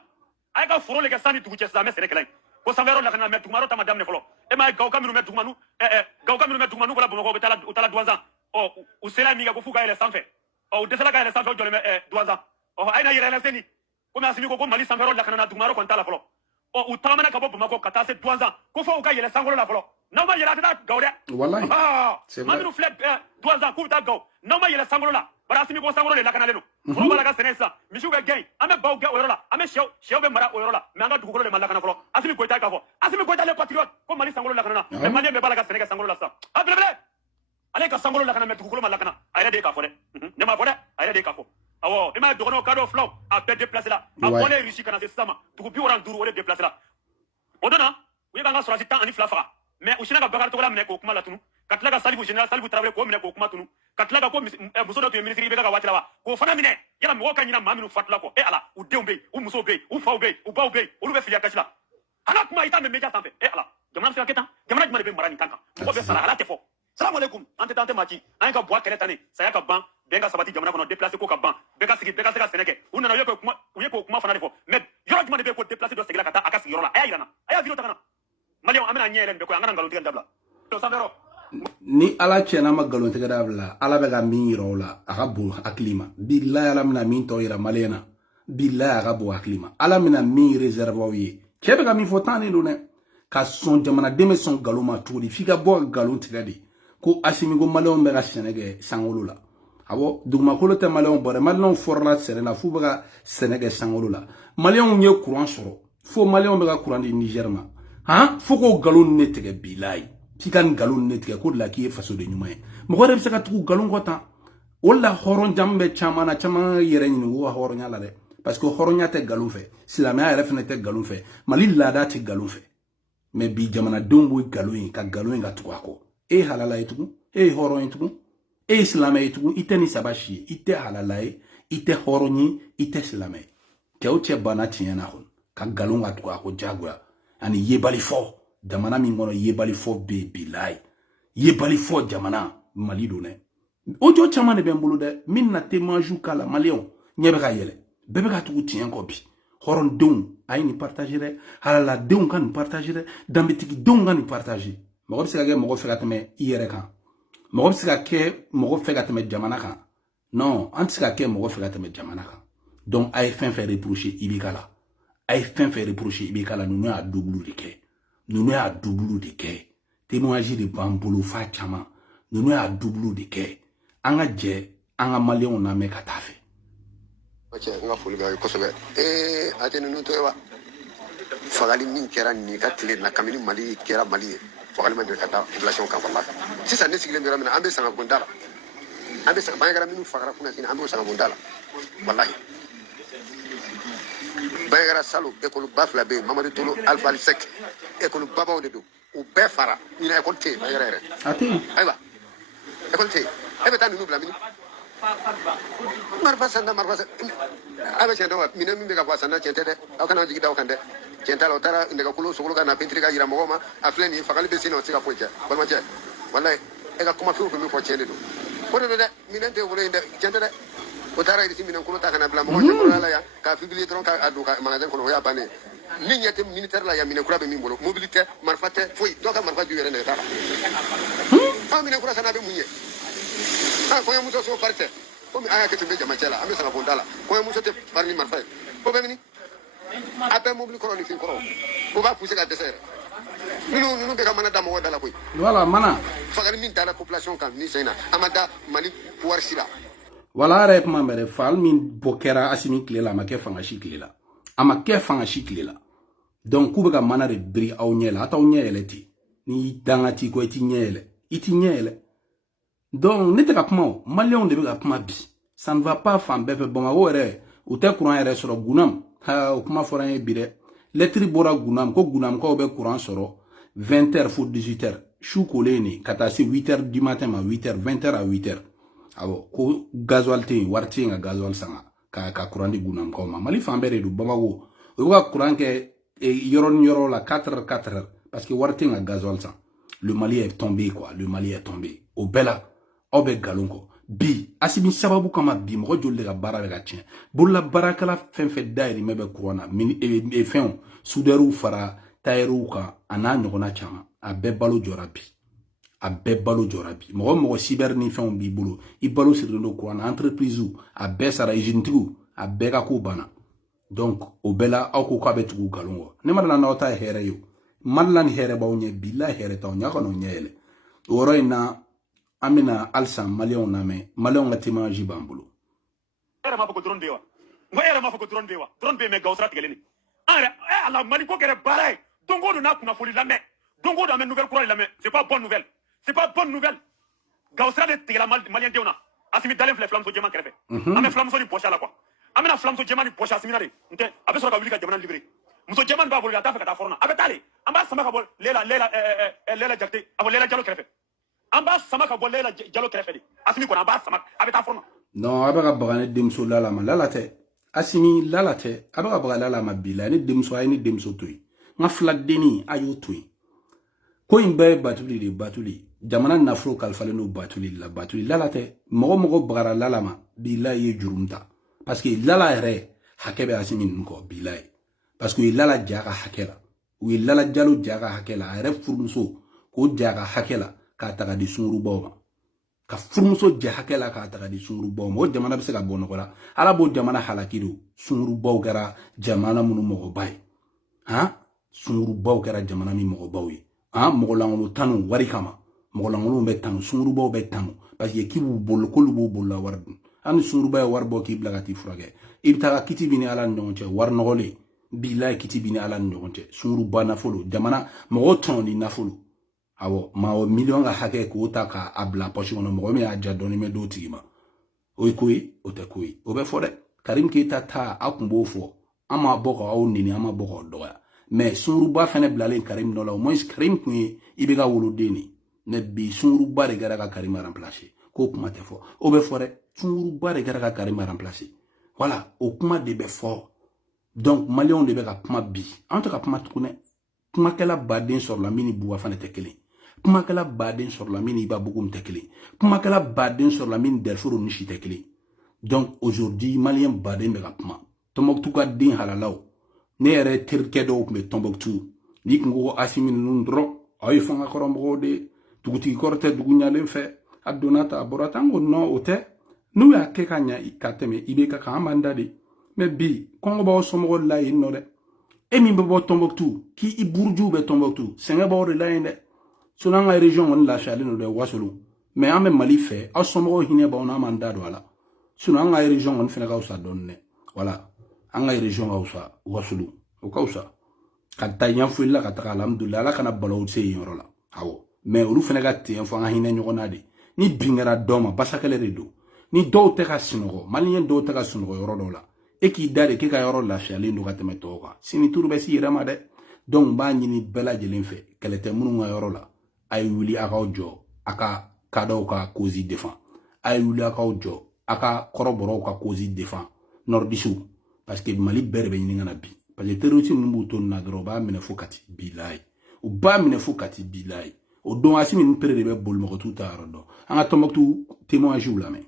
a ye ka foro le kɛ sanni dugu cɛ sisan an bɛ sɛnɛ kɛla yen ko sanfɛyɔrɔ lakana mais duguma yɔrɔ ta ma daminɛ fɔlɔ e m'a ye Gawuka minnu bɛ duguma n'u bɔra Bamakɔ u bɛ taa la Douanzan u sera min kɛ ko f'u ka yɛlɛ sanfɛ u dɛsɛla ka yɛlɛ sanfɛ u jɔlen bɛ Douanzan a ye na yɛlɛ sen ni komi Assimi ko Mali sanfɛyɔrɔ lakana duguma yɔrɔ kɔni t'a la fɔlɔ u tagamana ka bɔ Bamakɔ ka taa se Douanzan ko fɔ u ka yɛlɛ sankolo la fɔlɔ n'aw ma yɛlɛ a tɛ taa Gawo dɛ wallahi maa minnu filɛ Douanzan k'u bɛ taa Gawo n'aw ma yɛlɛ sankolo la bari Assimi ko sankolo de lakanalen don foro b'a la ka sɛnɛ sisan misiw bɛ gɛn an bɛ baw gɛn o yɔrɔ la an bɛ sɛw bɛ mara o yɔrɔ la mais an ka dugukolo de ma lakana fɔlɔ Assimi Goïta k'a fɔ Assimi Goïta les patriotes ko Mali sankolo lakanana mais maliyɛn bɛɛ b'a la ka sɛnɛ kɛ sankolo la sisan belebele ale ka sankolo lakana mais dugukolo ma lakana a yɛrɛ de ye k'a fɔ dɛ ne m'a fɔ dɛ a yɛrɛ de ye k'a fɔ awɔ i m'a ye dɔgɔnɔw kadɔw filaw a bɛɛ déplacé la a bɔlen Russie ka na se sisan ma dugu 65 o de déplacé la o donna u ye k'an ka sɔrɔdasi 12 faga mais u sinna ka Bakari Togola minɛ k'o kuma latunu ka tila ka général Salifu Tarawele k'o minɛ k'o kuma tunu ka tila ka ko muso dɔ tun ye ministre IBK ka waati la wa k'o fana minɛ yala mɔgɔw ka ɲina maa minnu fatula kɔ ala u denw bɛ yen u musow bɛ yen u faw bɛ yen u baw bɛ yen olu bɛ filiya kasi la ala kuma i t'a mɛn média sanfɛ ala jamana bɛ se ka kɛ tan jamana jumɛn de bɛ mara nin kan mɔgɔ bɛ sara ala tɛ fɔ salamu aleykum an tɛ taa an tɛ maa ci an ye ka bɔ a kɛlɛ tan ne saya ka ban bɛn ka sabati jamana kɔnɔ déplacé ko ka ban bɛɛ ka sigi bɛɛ ka se ka sɛnɛ kɛ u nana u ye k'o kuma fana de fɔ mais yɔrɔ jumɛn de bɛ yen ko déplacé dɔ segin ka taa a ka sigiyɔrɔ la a y'a yira n na a y'a video ta ka na maliyɛnw an bɛna ɲɛ yɛlɛ nin bɛɛ ko an kana nkalon tigɛ dabila sanfɛyɔrɔ ni ala tiɲɛna ma galon tigɛ dabila ala bɛ ka min yira o la a ka bon hakili ma bilahi ala bɛna min tɔ yira maliyɛn na bilahi a ka bon hakili ma ala bɛna min réserve aw ye cɛ bɛ ka min fɔ tan de don dɛ ka sɔn jamanaden bɛ sɔn galon ma cogo di f'i ka bɔ ka galon tigɛ de ko Assimi ko maliyɛnw bɛ ka sɛnɛ kɛ sankolo la awɔ dugumakolo tɛ maliyɛnw bɔ dɛ maliyɛnw fɔrɔla sɛnɛ la f'u bɛ ka sɛnɛ kɛ sankolo la maliyɛnw ye courant sɔrɔ fo maliyɛnw bɛ ka courant di Niger ma fo k'o galon ne tigɛ bilahi f'i ka nin galon ne tigɛ ko de la k'i ye faso de ɲuman ye mɔgɔ yɛrɛ bɛ se ka tugu galon kɔ tan o la hɔrɔnja bɛ caman na caman yɛrɛ ɲini o ka hɔrɔnya la dɛ parce que hɔrɔnya tɛ galon fɛ silamɛya yɛrɛ fana tɛ galon fɛ Mali laada tɛ galon fɛ mais bi jamanadenw b'o galon in ka tugu a kɔ e halala ye tugun e ye hɔrɔn ye tugun e ye silamɛ ye tugun i tɛ ni saba si ye i tɛ halala ye i tɛ hɔrɔn ye i tɛ silamɛ ye cɛw cɛ banna tiɲɛ na ka galon ka tugu a kɔ jagoya ani yebali fɔ jamana min kono yebali fo be bilai yebali fo jamana Mali donné ojo chama ne bembulu de min na témoignage kala malion nyebe ka yele bebe ka tugu tien ko bi horon deun ay ni partager halala deun kan partager dambetiki deun kan partager mo se ka mo fe ka teme yere kan mo se ka ke mo fe ka teme jamana kan non anti ka ke mo fe ka teme jamana kan donc ay fin fait reprocher ibikala ay fin fait reprocher ibikala nous a double de ke nous a double de ke témoignage de bambulu fa chama nous a double de ke anga je anga malion na me katafe ok nga fuli ga ko sobe atene no to wa fagali min kera ni ka tile na kamini Mali kera Mali fagali man de kata population kan wala si ça ne sigile ndira mina ambe sanga gondala ambe sanga bayagara minu fagara kuna kina ambe sanga gondala wallahi bayagara salu ekolu bafla be Mamadou Tolo Alpha Sek ekolu babaw de do o be fara ina ekol te bayagara re ati aywa ekol te ebe tan nu bla mini marfa sanda abe chendo wa mina mimbe ka kwasana chente de akana jigi daw kande chenta lo tara ndega kulo sokolo kana pentri ka yira mogoma afleni fakali be sino sika foja balma je wallahi e ka kuma fiu ko mi fo chende do ko de mina te wole de chente de o tara idi mina kulo ta kana bla mo je ko la ya ka fibili tron ka adu ka magasin ko ya bane ligne te militaire la ya mina kura be mi bolo mobilité marfate foi to ka marfa ju yere ne tara mina kura sana be munye ko ya muso so parte ko mi aya ke tumbe jama cela ambe sala bondala ko ya muso te parmi marfa ko be mini après mobile chronique fin ko ko va pousser ka dessert nous be ka mana damo dala koy voilà mana fagari min tala population kan ni sena amada Mali pouvoir sila voilà rek mamere fal min bokera asimi klela ma ke fanga shiklela ama ke fanga shiklela donc ku be ka mana de bri aw nyela ata aw nyele ti ni dangati ko ti nyele donc n'était pas comment Malion de ka kuma bi ça ne va pas fan befe Bamako ere ou te courant ere soro gunam ha o kuma fora e bire lettre bora gunam ko be courant soro 20h fo 18h chou koleni katasi 8h du matin ma 8h 20h à 8h abo ko gasoil te warti nga gasoil sanga ka courant di gunam ko ma Mali fambere du Bamako o ka courant ke yoro la 4h parce que warti nga gasoil sang le Mali est tombé quoi le Mali est tombé au bella obe galonko bi asibi sababu kama bi mo jolle ga bara ga tien bulla barakala fenfe dairi mebe corona min e fen souderu fara tayru ka ana nyogona chama abe balo jorabi mo cyber ni fen bi bulu i balo sirndo corona entreprise abe sara ejintigu abe ga ko bana donc obela ako ka betu galongo ne madala na ota here yo madlan here bawnya billahi here taw nyako no nyele oroina amina alsa malion name malion ngatima jibambulo era ma foko drone dewa ngo era ma foko drone be me gawsra tigeleni ara ala mali ko kere baray dongo do na kuna foli la me dongo do ame nouvelle courage la me c'est pas bonne nouvelle gawsra de tigela malien deuna asimi dalen flam so jema krefe ame flam so ni pocha la quoi amena flam so jema ni pocha asimi na de nte abe so ka wuli ka jamana libéré muso jema ba bolo ta fa ka forna abe tale amba sama ka bol lela jakte abo lela jalo krefe amba sama ka bol lela jalo krefe di asimi ko amba sama abe ta forna non abe ka bagane demso lala ma lalate asimi lalate abe ka bagala lala ma bila ni demso ay ni demso toy nga flat deni ayo toy ko imbe batuli jamana nafro kalfale no batuli lalate mogo bagara lala ma bila ye jurumta parce que lala re hakebe asimi nko bila parce que lala jaga hakela ou lala jalo jaga hakela re furmuso ko jaga hakela ka taga di sunguru bawa ka furmuso hakela ka taga di sunguru bawa mo jamana be se ka bono kola ala bo jamana halakido sunguru bawa gara jamana munu mogo bay ha sunguru bawa gara jamana mi mogo bawi ha mogo langolo tanu wari kama mogo langolo be tanu sunguru bawa be tanu parce que kibu bol ko lu bol la wardu an sunguru bawa warbo ki blagati frage ibta kiti bini ala ndonche war nogole billahi kiti bini ala ndonche sunguru bana folo jamana mogo ton ni nafolo awo ma o million ga hake ko ta ka abla poche ono mo me aja doni me do tigima o koyi o te koyi o be fode Karim Keita ta akumbo fo ama boko o nini ama boko doya mais suru ba fene blalen Karim no la au moins Karim ku ibega wolo deni ne bi suru ba de gara ka Karim remplacer ko kuma te fo o be fode suru ba de gara ka Karim remplacer voilà o kuma de be fo donc malion de be ka kuma bi en tout cas kuma tukune kumakɛla baden sɔrɔla min ni buwa fana tɛ kelen kumakɛla baden sɔrɔla min ni iba bukum tɛ kelen kumakɛla baden sɔrɔla min ni Darfour ni si tɛ kelen. Donc aujourd'hui malien baden bɛ ka kuma Tombouctou ka den halalaw ne yɛrɛ terikɛ dɔw tun bɛ Tombouctou ni kun ko Asimi ninnu dɔrɔn aw ye fanga kɔrɔmɔgɔw de dugutigi kɔrɔ tɛ dugu ɲalen fɛ a donna ta a bɔra tan ko non o tɛ n'u y'a kɛ ka ɲa ka tɛmɛ i bɛ ka kan an b'an da de mais bi kɔngɔ b'aw somɔgɔw la yen nɔ dɛ e min bɛ bɔ Tombouctou k'i burujuw bɛ Tombouctou sɛgɛn b'aw de la yen dɛ sinon an ka région kɔni lafiyalen don dɛ Wasolo mais an bɛ Mali fɛ aw somɔgɔw hinɛ b'aw n'an m'an da don a la sinon an ka région kɔni fɛnɛ ka wusa dɔɔni dɛ voilà an ka région ka wusa Wasolo o ka wusa ka taa ɲɛfɔli la ka taga alhamdulillah ala kana balaw se yen yɔrɔ la awɔ mais olu fɛnɛ ka ten fɔ an ka hinɛ ɲɔgɔn na de ni bin kɛra dɔ ma basakɛlɛ de don ni dɔw tɛ ka sunɔgɔ maliyɛn dɔw tɛ ka sunɔgɔ yɔrɔ dɔw la e k'i da de k'e ka yɔrɔ lafiyalen don ka tɛmɛ tɔw kan sini turu bɛ s'i yɛrɛ ma dɛ donc b'a ɲini bɛɛ lajɛlen fɛ kɛlɛ tɛ minnu ka yɔrɔ la a ye wuli a k'aw jɔ a ka kadɔw ka cause défend a ye wuli a k'aw jɔ a ka kɔrɔbɔrɔw ka cause défend nordisiw parce que Mali bɛɛ de bɛ ɲini ka na bi parce que terroriste ninnu b'u to nin na dɔrɔn u b'a minɛ fo kati bilayi u b'a minɛ fo kati bilayi o don Asimi ninnu pere de bɛ boli mɔgɔ t'u ta yɔrɔ dɔn an ka Tombouctou témoignages lamɛn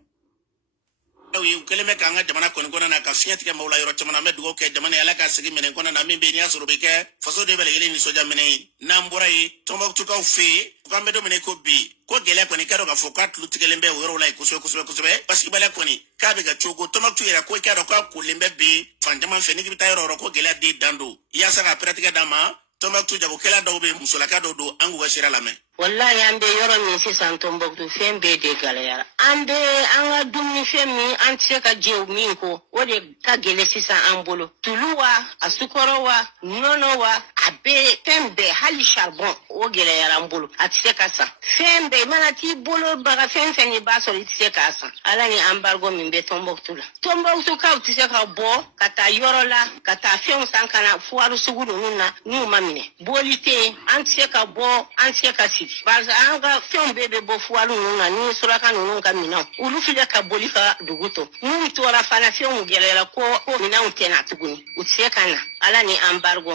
u kelen bɛ k'an ka jamana kɔni kɔnɔ na ka fiɲɛ tigɛ maaw la yɔrɔ caman an bɛ dugawu kɛ jamana ala ka sigi minɛ kɔnɔ na min bɛ n'i y'a sɔrɔ o bɛ kɛ faso de bɛ lajɛlen nisɔndiya minɛ ye n'an bɔra yen Tombouctukaw fɛ yen k'an bɛ don minɛ ko bi ko gɛlɛya kɔni k'a dɔn k'a fɔ k'a tulo tigɛlen bɛ o yɔrɔ la yen kosɛbɛ parce que bala kɔni k'a bɛ ka cogo Tombouctou yɛrɛ ko i k'a dɔn k'a kolen bɛ bi fan caman fɛ n'i bɛ taa yɔrɔ ko gɛlɛya den dan don yaasa ka pɛrɛtigɛ d'a ma Tombouctou jagokɛla dɔw bɛ musolaka dɔw don an k'u ka sira lamɛn. Wallahi an bɛ yɔrɔ min sisan Tombouctou fɛn bɛɛ de gɛlɛyara an bɛ an ka dumunifɛn min an tɛ se ka jɛ min kɔ o de ka gɛlɛn sisan an bolo tulu wa a sukɔrɔ wa nɔnɔ wa a bɛɛ fɛn bɛɛ hali charbon o gɛlɛyara an bolo a tɛ se ka san fɛn bɛɛ mana t'i bolo baga fɛn fɛn i b'a sɔrɔ i tɛ se k'a san ala ni embargo min bɛ Tombouctou la Tombouctukaw tɛ se ka bɔ ka taa yɔrɔ la ka taa fɛnw san ka na foire sugu ninnu na n'u ma minɛ boli tɛ yen an tɛ se ka bɔ an tɛ se ka sigi parce que an ka fɛnw bɛɛ bɛ bɔ foire ninnu na ni suraka ninnu ka minɛnw olu filɛ ka boli ka dugu to n'u tora fana fɛnw gɛlɛyara ko minɛnw tɛ na tuguni u tɛ se ka na ala ni embargo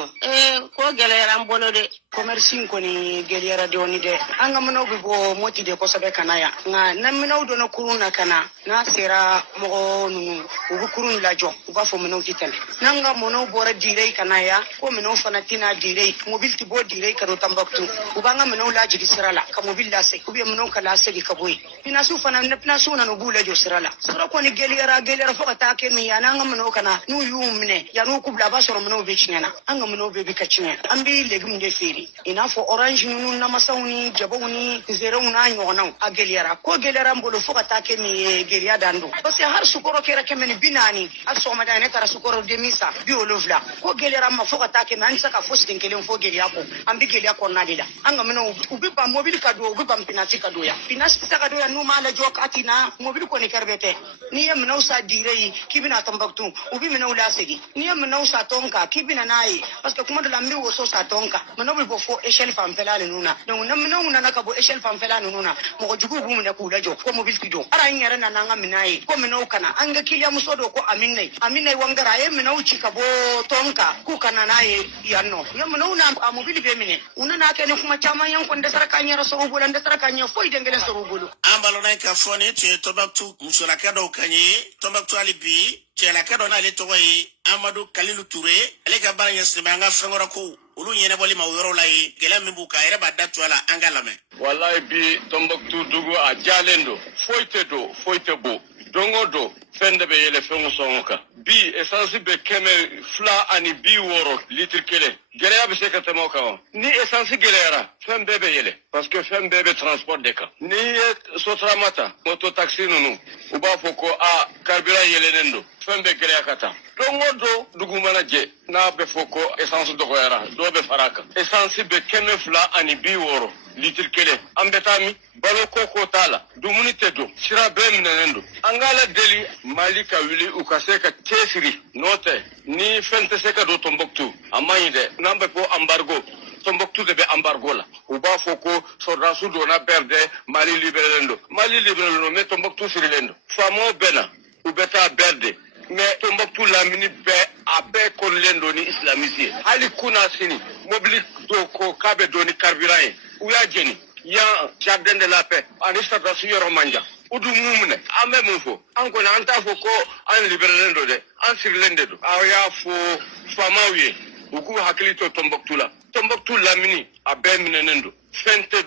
ko gɛlɛyara an bolo dɛ commerce kɔni gɛlɛyara dɔɔni dɛ an ka minɛnw bɛ bɔ moti de kosɛbɛ ka na yan nka na minɛnw donna kurun na ka na n'a sera mɔgɔ ninnu u bɛ kurun lajɔ u b'a fɔ minɛnw tɛ tɛmɛ n'an ka minɛnw bɔra dire ka na yan ko minɛnw fana tɛna dire mobili tɛ bɔ dire ka don Tombouctou u b'an ka minɛnw lajigi sira la ka mobili lase ou bien minɛnw ka lasegi ka bɔ yen pinasiw fana pinasiw nana u b'u lajɔ sira la sira kɔni gɛlɛyara fo ka taa kɛ min yan n'an ka minɛnw ka na n'u y'u minɛ yan'u k'u bila a b'a sɔrɔ minɛnw bɛ tiɲɛ na an ka minɛnw bɛɛ bɛ ka tiɲɛ an bɛ légumes de feere i n'a fɔ orange ninnu namasaw ni jabaw ni nzɛrɛw n'a ɲɔgɔnnaw a gɛlɛyara ko gɛlɛyara n bolo fo ka taa kɛ min ye gɛlɛya dan don parce que hali sukɔrɔ kɛra 140 hali sɔgɔmada ne taara sukɔrɔ demi san 70 ko gɛlɛyara ma fo ka taa kɛ min an tɛ se ka fo sen kelen fo gɛlɛya kɔ an bɛ gɛlɛya kɔnɔna de la an ka minɛnw u bɛ ban mobili ka don u bɛ ban pinasi ka don yan pinasi tɛ se ka don yan n'u m'a lajɔ k'a ti na mobili kɔni kɛrɛfɛ tɛ n'i ye minɛnw sa dire ye k'i bɛna Tombouctou u bɛ minɛnw lasegi n'i ye minɛnw sa tɔn kan k'i bɛna n'a ye parce que kuma dɔ la n bɛ woso sa tɔn kan minɛnw bɛ bɔ fo échelle fanfɛla ninnu na donc na minɛnw nana ka bɔ échelle fanfɛla ninnu na mɔgɔ juguw b'u minɛ k'u lajɔ ko mobili ti don ala n yɛrɛ nana an ka minɛn ye ko minɛnw kana an ka kiliyan muso dɔ ko Aminɛ Wangara a ye minɛnw ci ka bɔ tɔn kan k'u ka na n'a ye yan nɔ u ye minɛnw n'a mobili bɛ minɛ u nana kɛ ni kuma caman ye n kɔni dɛsɛra k'a ɲɛ sɔrɔ u bolo n dɛsɛra k'a ɲɛ foyi den kelen sɔrɔ u bolo an balona ka fɔ ni tun ye Tombouctou musolaka dɔw kan ye Tombouctou hali bi cɛlaka dɔ n'ale tɔgɔ ye Amadou Kalilu Touré ale ka baara ɲɛsinnen an ka fɛnkɔrɔ ko olu ɲɛnɛbɔli ma o yɔrɔ la ye gɛlɛya min b'u kan a yɛrɛ b'a da to a la an ka lamɛn wallahi bi Tombouctou dugu a jalen don foyi tɛ bɔ don o don fɛn de bɛ yɛlɛ fɛnw sɔngɔ kan bi essence bɛ 260 litiri kelen gɛlɛya bɛ se ka tɛmɛ o kan wa ni essence gɛlɛyara fɛn bɛɛ bɛ yɛlɛ parce que fɛn bɛɛ bɛ transport de kan n'i ye sotarama ta moto taxi ninnu u b'a fɔ ko carburant yɛlɛnen don fɛn bɛɛ gɛlɛya ka taa don o don dugu mana jɛ n'a bɛ fɔ ko essence dɔgɔyara dɔw bɛ fara a kan essence bɛ 260 litiri kelen an bɛ taa min balo ko t'a la dumuni tɛ don sira bɛɛ minɛnen don an k'a la deli Mali ka wuli u ka se ka cɛsiri n'o tɛ ni fɛn tɛ se ka don Tombouctou a man ɲi dɛ n'an bɛ ko embargo Tombouctou de bɛ embargo la u b'a fɔ ko sɔrɔdasiw donna bɛrɛ Mali libéralen don mais Tombouctou sirilen don faamaw bɛ na u bɛ taa bɛrɛ mais Tombouctou lamini bɛɛ a bɛɛ korilen don ni islamisi ye hali kuna sini mobile ko kabe doni carburant ou ya jeni ya jardin de la paix ani stata su yoro manja udu mumne ame mufo an ko na anta fo ko an liberalendo de an sirlende do ya fo famawiye uku hakilito Tombouctou lamini a be minenendo fente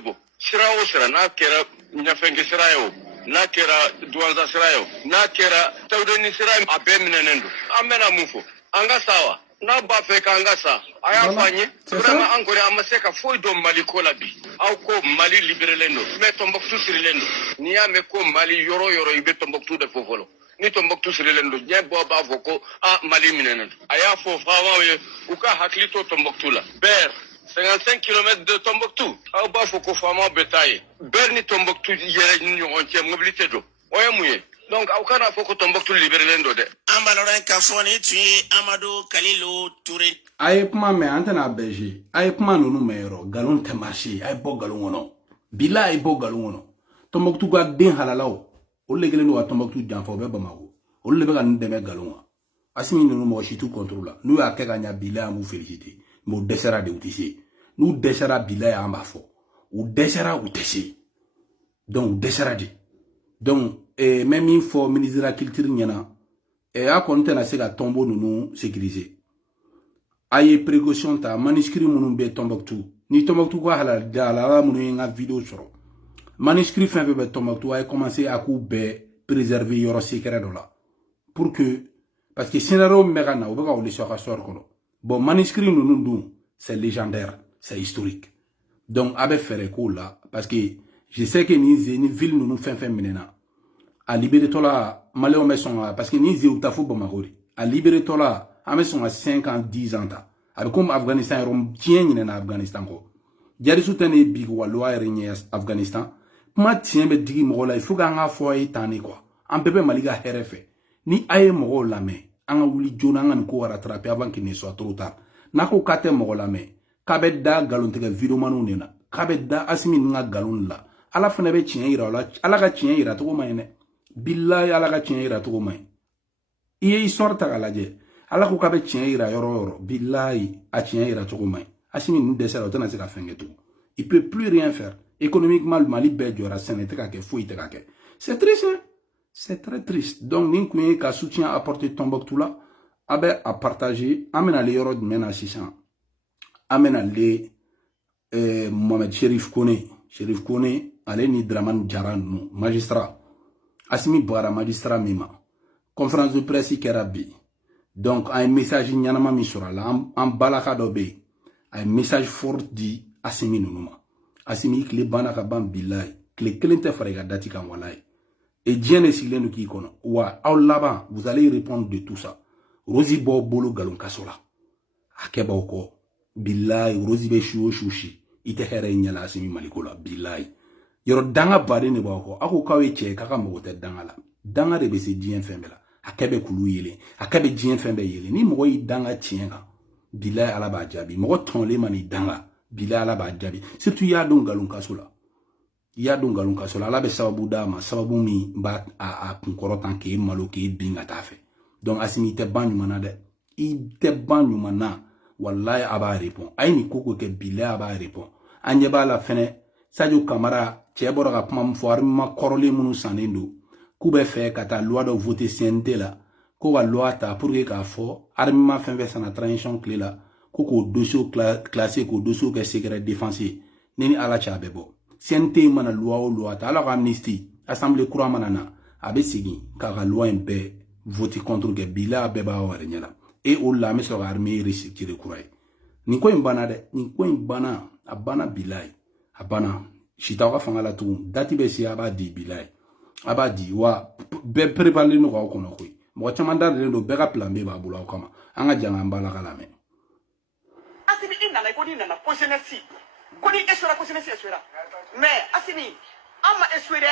bo sirawo sira na kera nyafenge sirayo na kera duanza sirayo na kera tawdeni sirayo a be minenendo amena mufo anga sawa na ba fe ka anga sa aya fanye vraiment encore amaseka foi do mali ko labi aw ko mali liberelendo me Tombouctou sirilendo ni ya me ko mali yoro ibe Tombouctou de fofolo ni Tombouctou sirilendo nya bo ba foko mali minenendo aya fo fawa ou ka haklito Tombouctou la ber 55 km de Tombouctou aw ba foko fama betaye ber ni Tombouctou yere ni on tie mobilité do oya muye donc aw kana foko Tombouctou liberelendo de ambaloran ka foni tu Amadou Kalilou Touré aye kuma me antena beji aye kuma nunu mero galon te marché aye bo galon wono bila aye bo galon wono Tombouctou ga den halalaw o legele no Tombouctou janfo be Bamako o lebe ga ndeme galon wa asimi nunu mo shitu contrôle nous ya ke ga nya bila amu féliciter mo desera de outisi nous desera bila ya amba fo ou desera outisi donc desera di donc même info ministre de la culture nyana a konte na se ga tombo nunu sécuriser aye précaution ta manuscrit munu be Tombouctou ni Tombouctou ko halal dala munu nga vidéo soro manuscrit fin be Tombouctou a commencé à couper préserver yoro secret do la pour que parce que scénario megana ou on les sort kono bon manuscrit nous c'est légendaire c'est historique donc abe faire ko là parce que je sais que ni ville nous fin menena a libérer tola maléo maison parce que ni ou tafou Bamako a libérer tola a maison à 5 ans 10 ans ta avec comme Afghanistan rom tien ni na Afghanistan ko jari soutane big walwa renya Afghanistan ma tien be digi mo la il faut nga foyer tane quoi en bébé maliga herefe ni aye mo la me anga wuli jona ngani ko rattraper avant qu'il ne soit trop tard nako kate mo la me kabedda galon tege video manu nena kabedda asmi nga galon la ala fene be tien ira la ala ga tien ira to mayne billahi ala ga tien ira to may iye sorta galaje ala ko kabe tien ira yoro billahi a tien ira to may asmi ni desera o tana se ka fengeto il peut plus rien faire économiquement le Mali be jora seneteka ke fouite ka ke c'est triste hein? C'est très triste. Donc, nous avons un soutien apporté Tombouctou là, à partager, amena les euros de mena 600. Amena les Mohamed Cherif Kone, allez ni Draman Djaran, magistrat. Asimi Bara, magistrat Mima. Conférence de presse Kerabi. Donc, un message Nyanama Misura là, en Balakadobe, un message fort dit Asimi Nunuma. Asimi Kle Banaka Bam Bilay, Kle Klente Farega Dati Kamwalay. Et Dieu ne s'il est qui kono. Wa là-bas, vous allez répondre de tout ça. Rosi bo bolo galon kasola. Akeba oko. Billahi, Rosi be shushi. Ite here nyala asimi malikola. Billahi. Yoro danga bare ne ba oko. Ako kawe che kaka mogote danga la. Danga rebe se Dieu fembe la. Akebe kulu yele. Akebe Dieu fembe yele. Ni mogo yi danga tienga. Billahi ala ba jabi. Mogo tonle mani danga. Billahi ala ba jabi. Surtout ya don galon kasola. Ya don galon kasola ala be sababu dama sababu mi ba a kunkorotan ke malo ke binga tafe donc asimi te ban nyumana de I te ban nyumana wallahi aba répond ay ni koko ke bile aba répond anye ba la fene Sadio Camara cheboro ga pam foar ma korole munu sanendo kube fe kata loi de voter CNT la ko wa loi ta pour que ka fo armement fin vers na transition clé la koko dossier classé ko dossier ke secret défensier nini ala cha bebo CNT mana loi o loi ta ala amnistie assemblée courant manana abe sigi ka loi be voter contre ke bila beba wa nyala et o la me so armée restructuré kurai ni ko imbana de ni ko imbana abana bilai abana shita ka fanga la tu dati be si abadi bilai abadi wa be préparer no ko no ko mo chamanda de do be ka plan be ba bula kama anga janga mbala kala me asimi inna na ko ni na ko senesi ko ni esura ko senesi esura mais asimi ama esura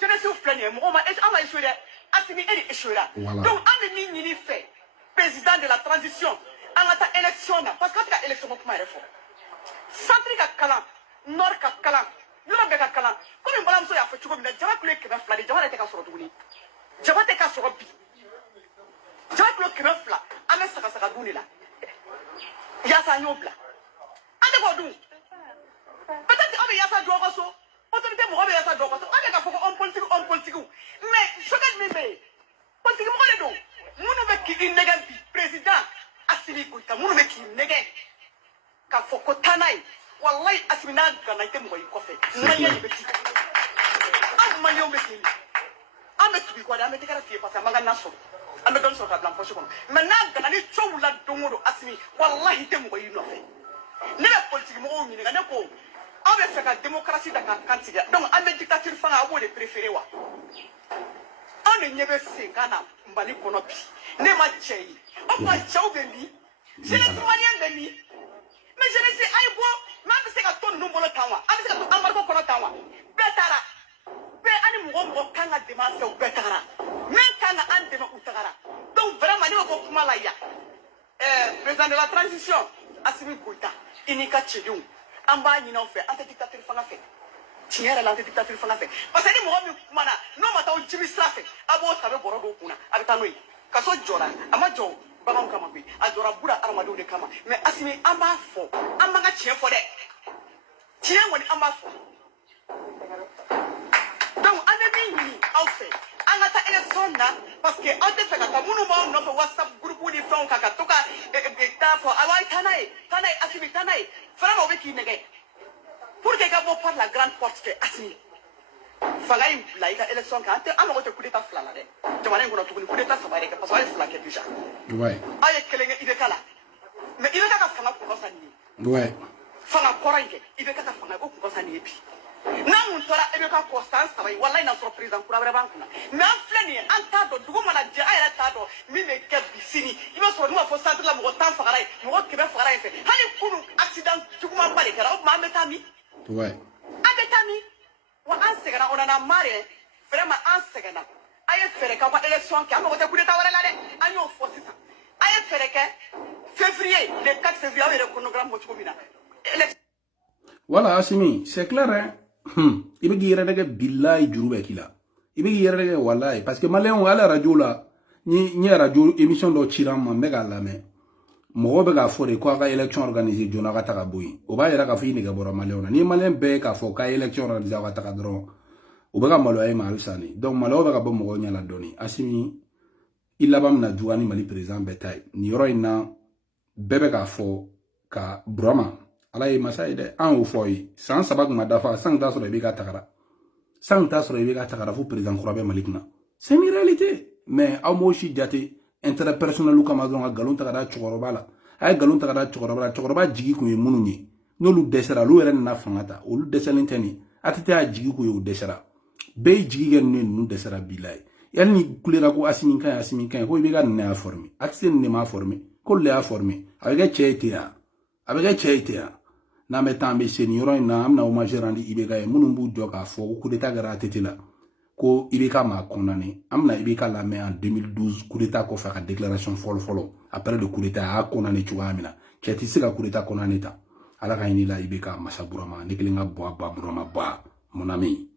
jeunesse flâne mo ama esura asimi eri esura donc ameni ni fait président de la transition en la élection parce que la élection pour ma réforme centre ka kala nord ka kala yoro be ka kala ko ni balam so ya fa chugo mi na jaba kule ke na flade jaba te ka soro duguni jaba te ka soro bi jaba kule ke na fla ame saka saka duni la Yasa nyobla. Ande ko dun. Peut-être abe yasa dogo so. Autorité mo abe yasa dogo so. Ande ka foko on politique. Mais chokat mi be. Politique mo le do. Munu be ki nega président Assimi Goïta. Munu be ki nega. Ka foko tanai. Wallahi Asmina gana ite mo ko fe. Nanya ni be ki. Am mali o be ki. Ame tubi kwa ame tekara fie parce manga naso. Ame don so ka blanc poche kono. Maintenant gana ni chowu la dongodo Asimi. Wallahi te mo yi no fe. Ne la politique mo ni ngane ko. Ame fe ka démocratie da kan kantiga. Donc ame dictature fanga abo de préféré wa. On ne nyebe se kana mbali kono bi. Ne ma chei. O ma chau be mi. Je ne suis malien be mi. Mais je ne sais ay bo, ma be se ka ton numbolo tawa. Ame se ka ton ambargo kono tawa. Betara. Be ani mo kanga demase o betara. Men kanga an dema utagara. Donc vraiment ni ko kuma la ya. Président de la transition Assimi Goïta inika chedum amba nyina fait anti-dictateur fanga fait tiere la anti-dictateur fanga fait parce que ni mo mi mana no mata o jimi strafe abo tabe borodo kuna abitanoi kaso jora ama jo bagam kama bi ajora bura armado de kama mais Assimi amba fo amba nga chien fo de chien woni amba fo donc anabi ni au fait angata élection na parce que on te fait ka munu ma no WhatsApp groupe ni fon kaka toka ta fo awai tanai Assimi tanai vraiment o be ki nege pour que ka bo par la grande porte que Assimi falay la ika élection ka ante ama ko coup d'état flala de jamane ngona tukuni coup d'état sabare ka parce que fla ke déjà ouais ay kelenge ide kala mais ide ka fanga ko sanni ouais fanga korange ide ka fanga ko sanni epi na mun tora ebe ka constance tabai wallahi na surprise en kura banku na mais en flani en tado dugo mana je ayra tado mi me ke bisini ibe so no fo centre la mo tan fagaray mo ke be fagaray fe hani kunu accident duguma bare kala o ma metami ouais abetami wa ansegana ona na mare vraiment ansegana aye fere ka ko élection ka mo te coup d'état wala la de anyo fo sisa aye fere ke février le 4 février avec le chronogramme mo chomina voilà Assimi c'est clair hein ibe gira daga billahi jurube kila ibe gira daga wallahi parce que malien ala radio la ni radio émission do chiram mega la mais mo be ga fore ko ga élection organisée jona ga taka boyi o ba yera ka fi ni ga bora malien na ni malien be ka fo ka élection organisée ga taka dron o be ga malo ay mal sani donc malo be ga bo mo nya la doni Assimi illa bam na juani mali président betay ni yoro ina bebe ga fo ka broma ala ye masai de an o foyi san sabak ma dafa san ta so be ka takara san ta so be ka takara fu président khurabe malikna c'est une réalité mais amoshi jate intérêt personnel lu kama gon galon takara chokoroba la ay galon takara chokoroba jigi ko munu ni no lu desera lu eren na fangata o lu deselen tani atete a jigi ko yo desera be jigi gen ne nu desera bilay yani kulera ko Assimi kan ko be ga na former atse ne ma former ko le a former avec chetia na metambe senior na amna o majerandi ibeka e munumbu joka fo coup d'état gratuité la ko ibeka ma condamné amna ibeka la mais en 2012 coup d'état ko fa déclaration follow après le coup d'état a condamné tuamina cheti sika coup d'état condamné ta ala ka ni la ibeka masaburama niklinga boa baburama ba mon ami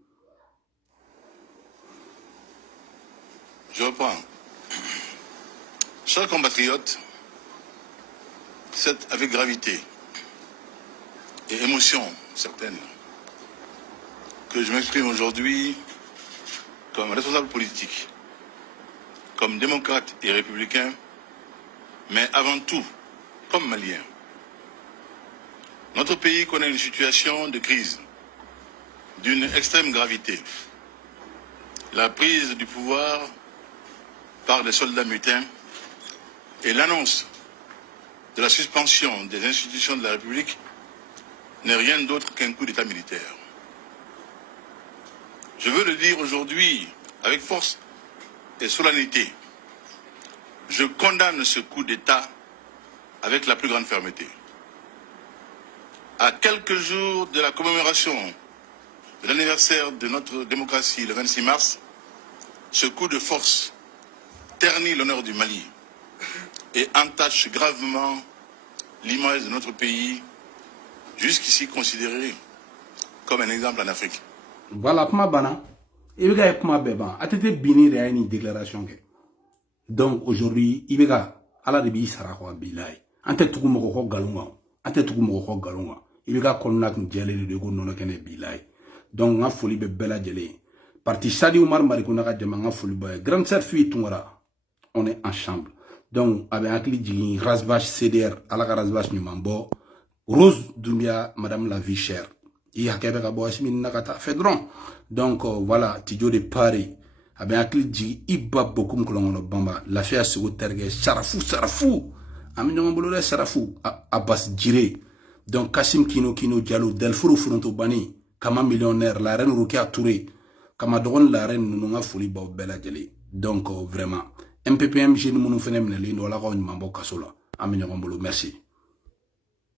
je reprends. Chers compatriotes, c'est avec gravité et émotion certaine que je m'exprime aujourd'hui comme responsable politique, comme démocrate et républicain, mais avant tout comme malien. Notre pays connaît une situation de crise d'une extrême gravité. La prise du pouvoir par des soldats mutins et l'annonce de la suspension des institutions de la République n'est rien d'autre qu'un coup d'État militaire. Je veux le dire aujourd'hui avec force et solennité. Je condamne ce coup d'État avec la plus grande fermeté. À quelques jours de la commémoration de l'anniversaire de notre démocratie, le 26 mars, ce coup de force ternit l'honneur du Mali et entache gravement l'image de notre pays, jusqu'ici considéré comme un exemple en Afrique. Voilà, pour ma bana, il y a pour ma béban, a été béni à une déclaration. Donc aujourd'hui, il y a à la début, il sera quoi, bilay. ante tugu moko ko galunga ante tugu moko ko galunga ibika konna kun jele de ko nono kene bilay donc nga foli be bela jele parti Sadi Oumar Marikouna ka jama nga foli ba grande sœur fille tungara on est ensemble donc avec akli jigi rasbash CDR ala ka rasbash nyumambo Rose Doumbia madame la vie chère i hakebe ka bo asmin nakata fedron donc voilà tijo de Paris avec akli jigi ibba bokum kolongono bamba la fia sugo terge sarafu ami nyongolo le sarafu Abbas Jiré donc Kassim Kino Diallo Delforo Fronto Bani kama millionnaire la reine Rukia Touré kama dogon la reine nunga foli ba bela jeli donc vraiment MPPM jeune munu fenem ne lindo la ko nyambo kasola ami nyongolo merci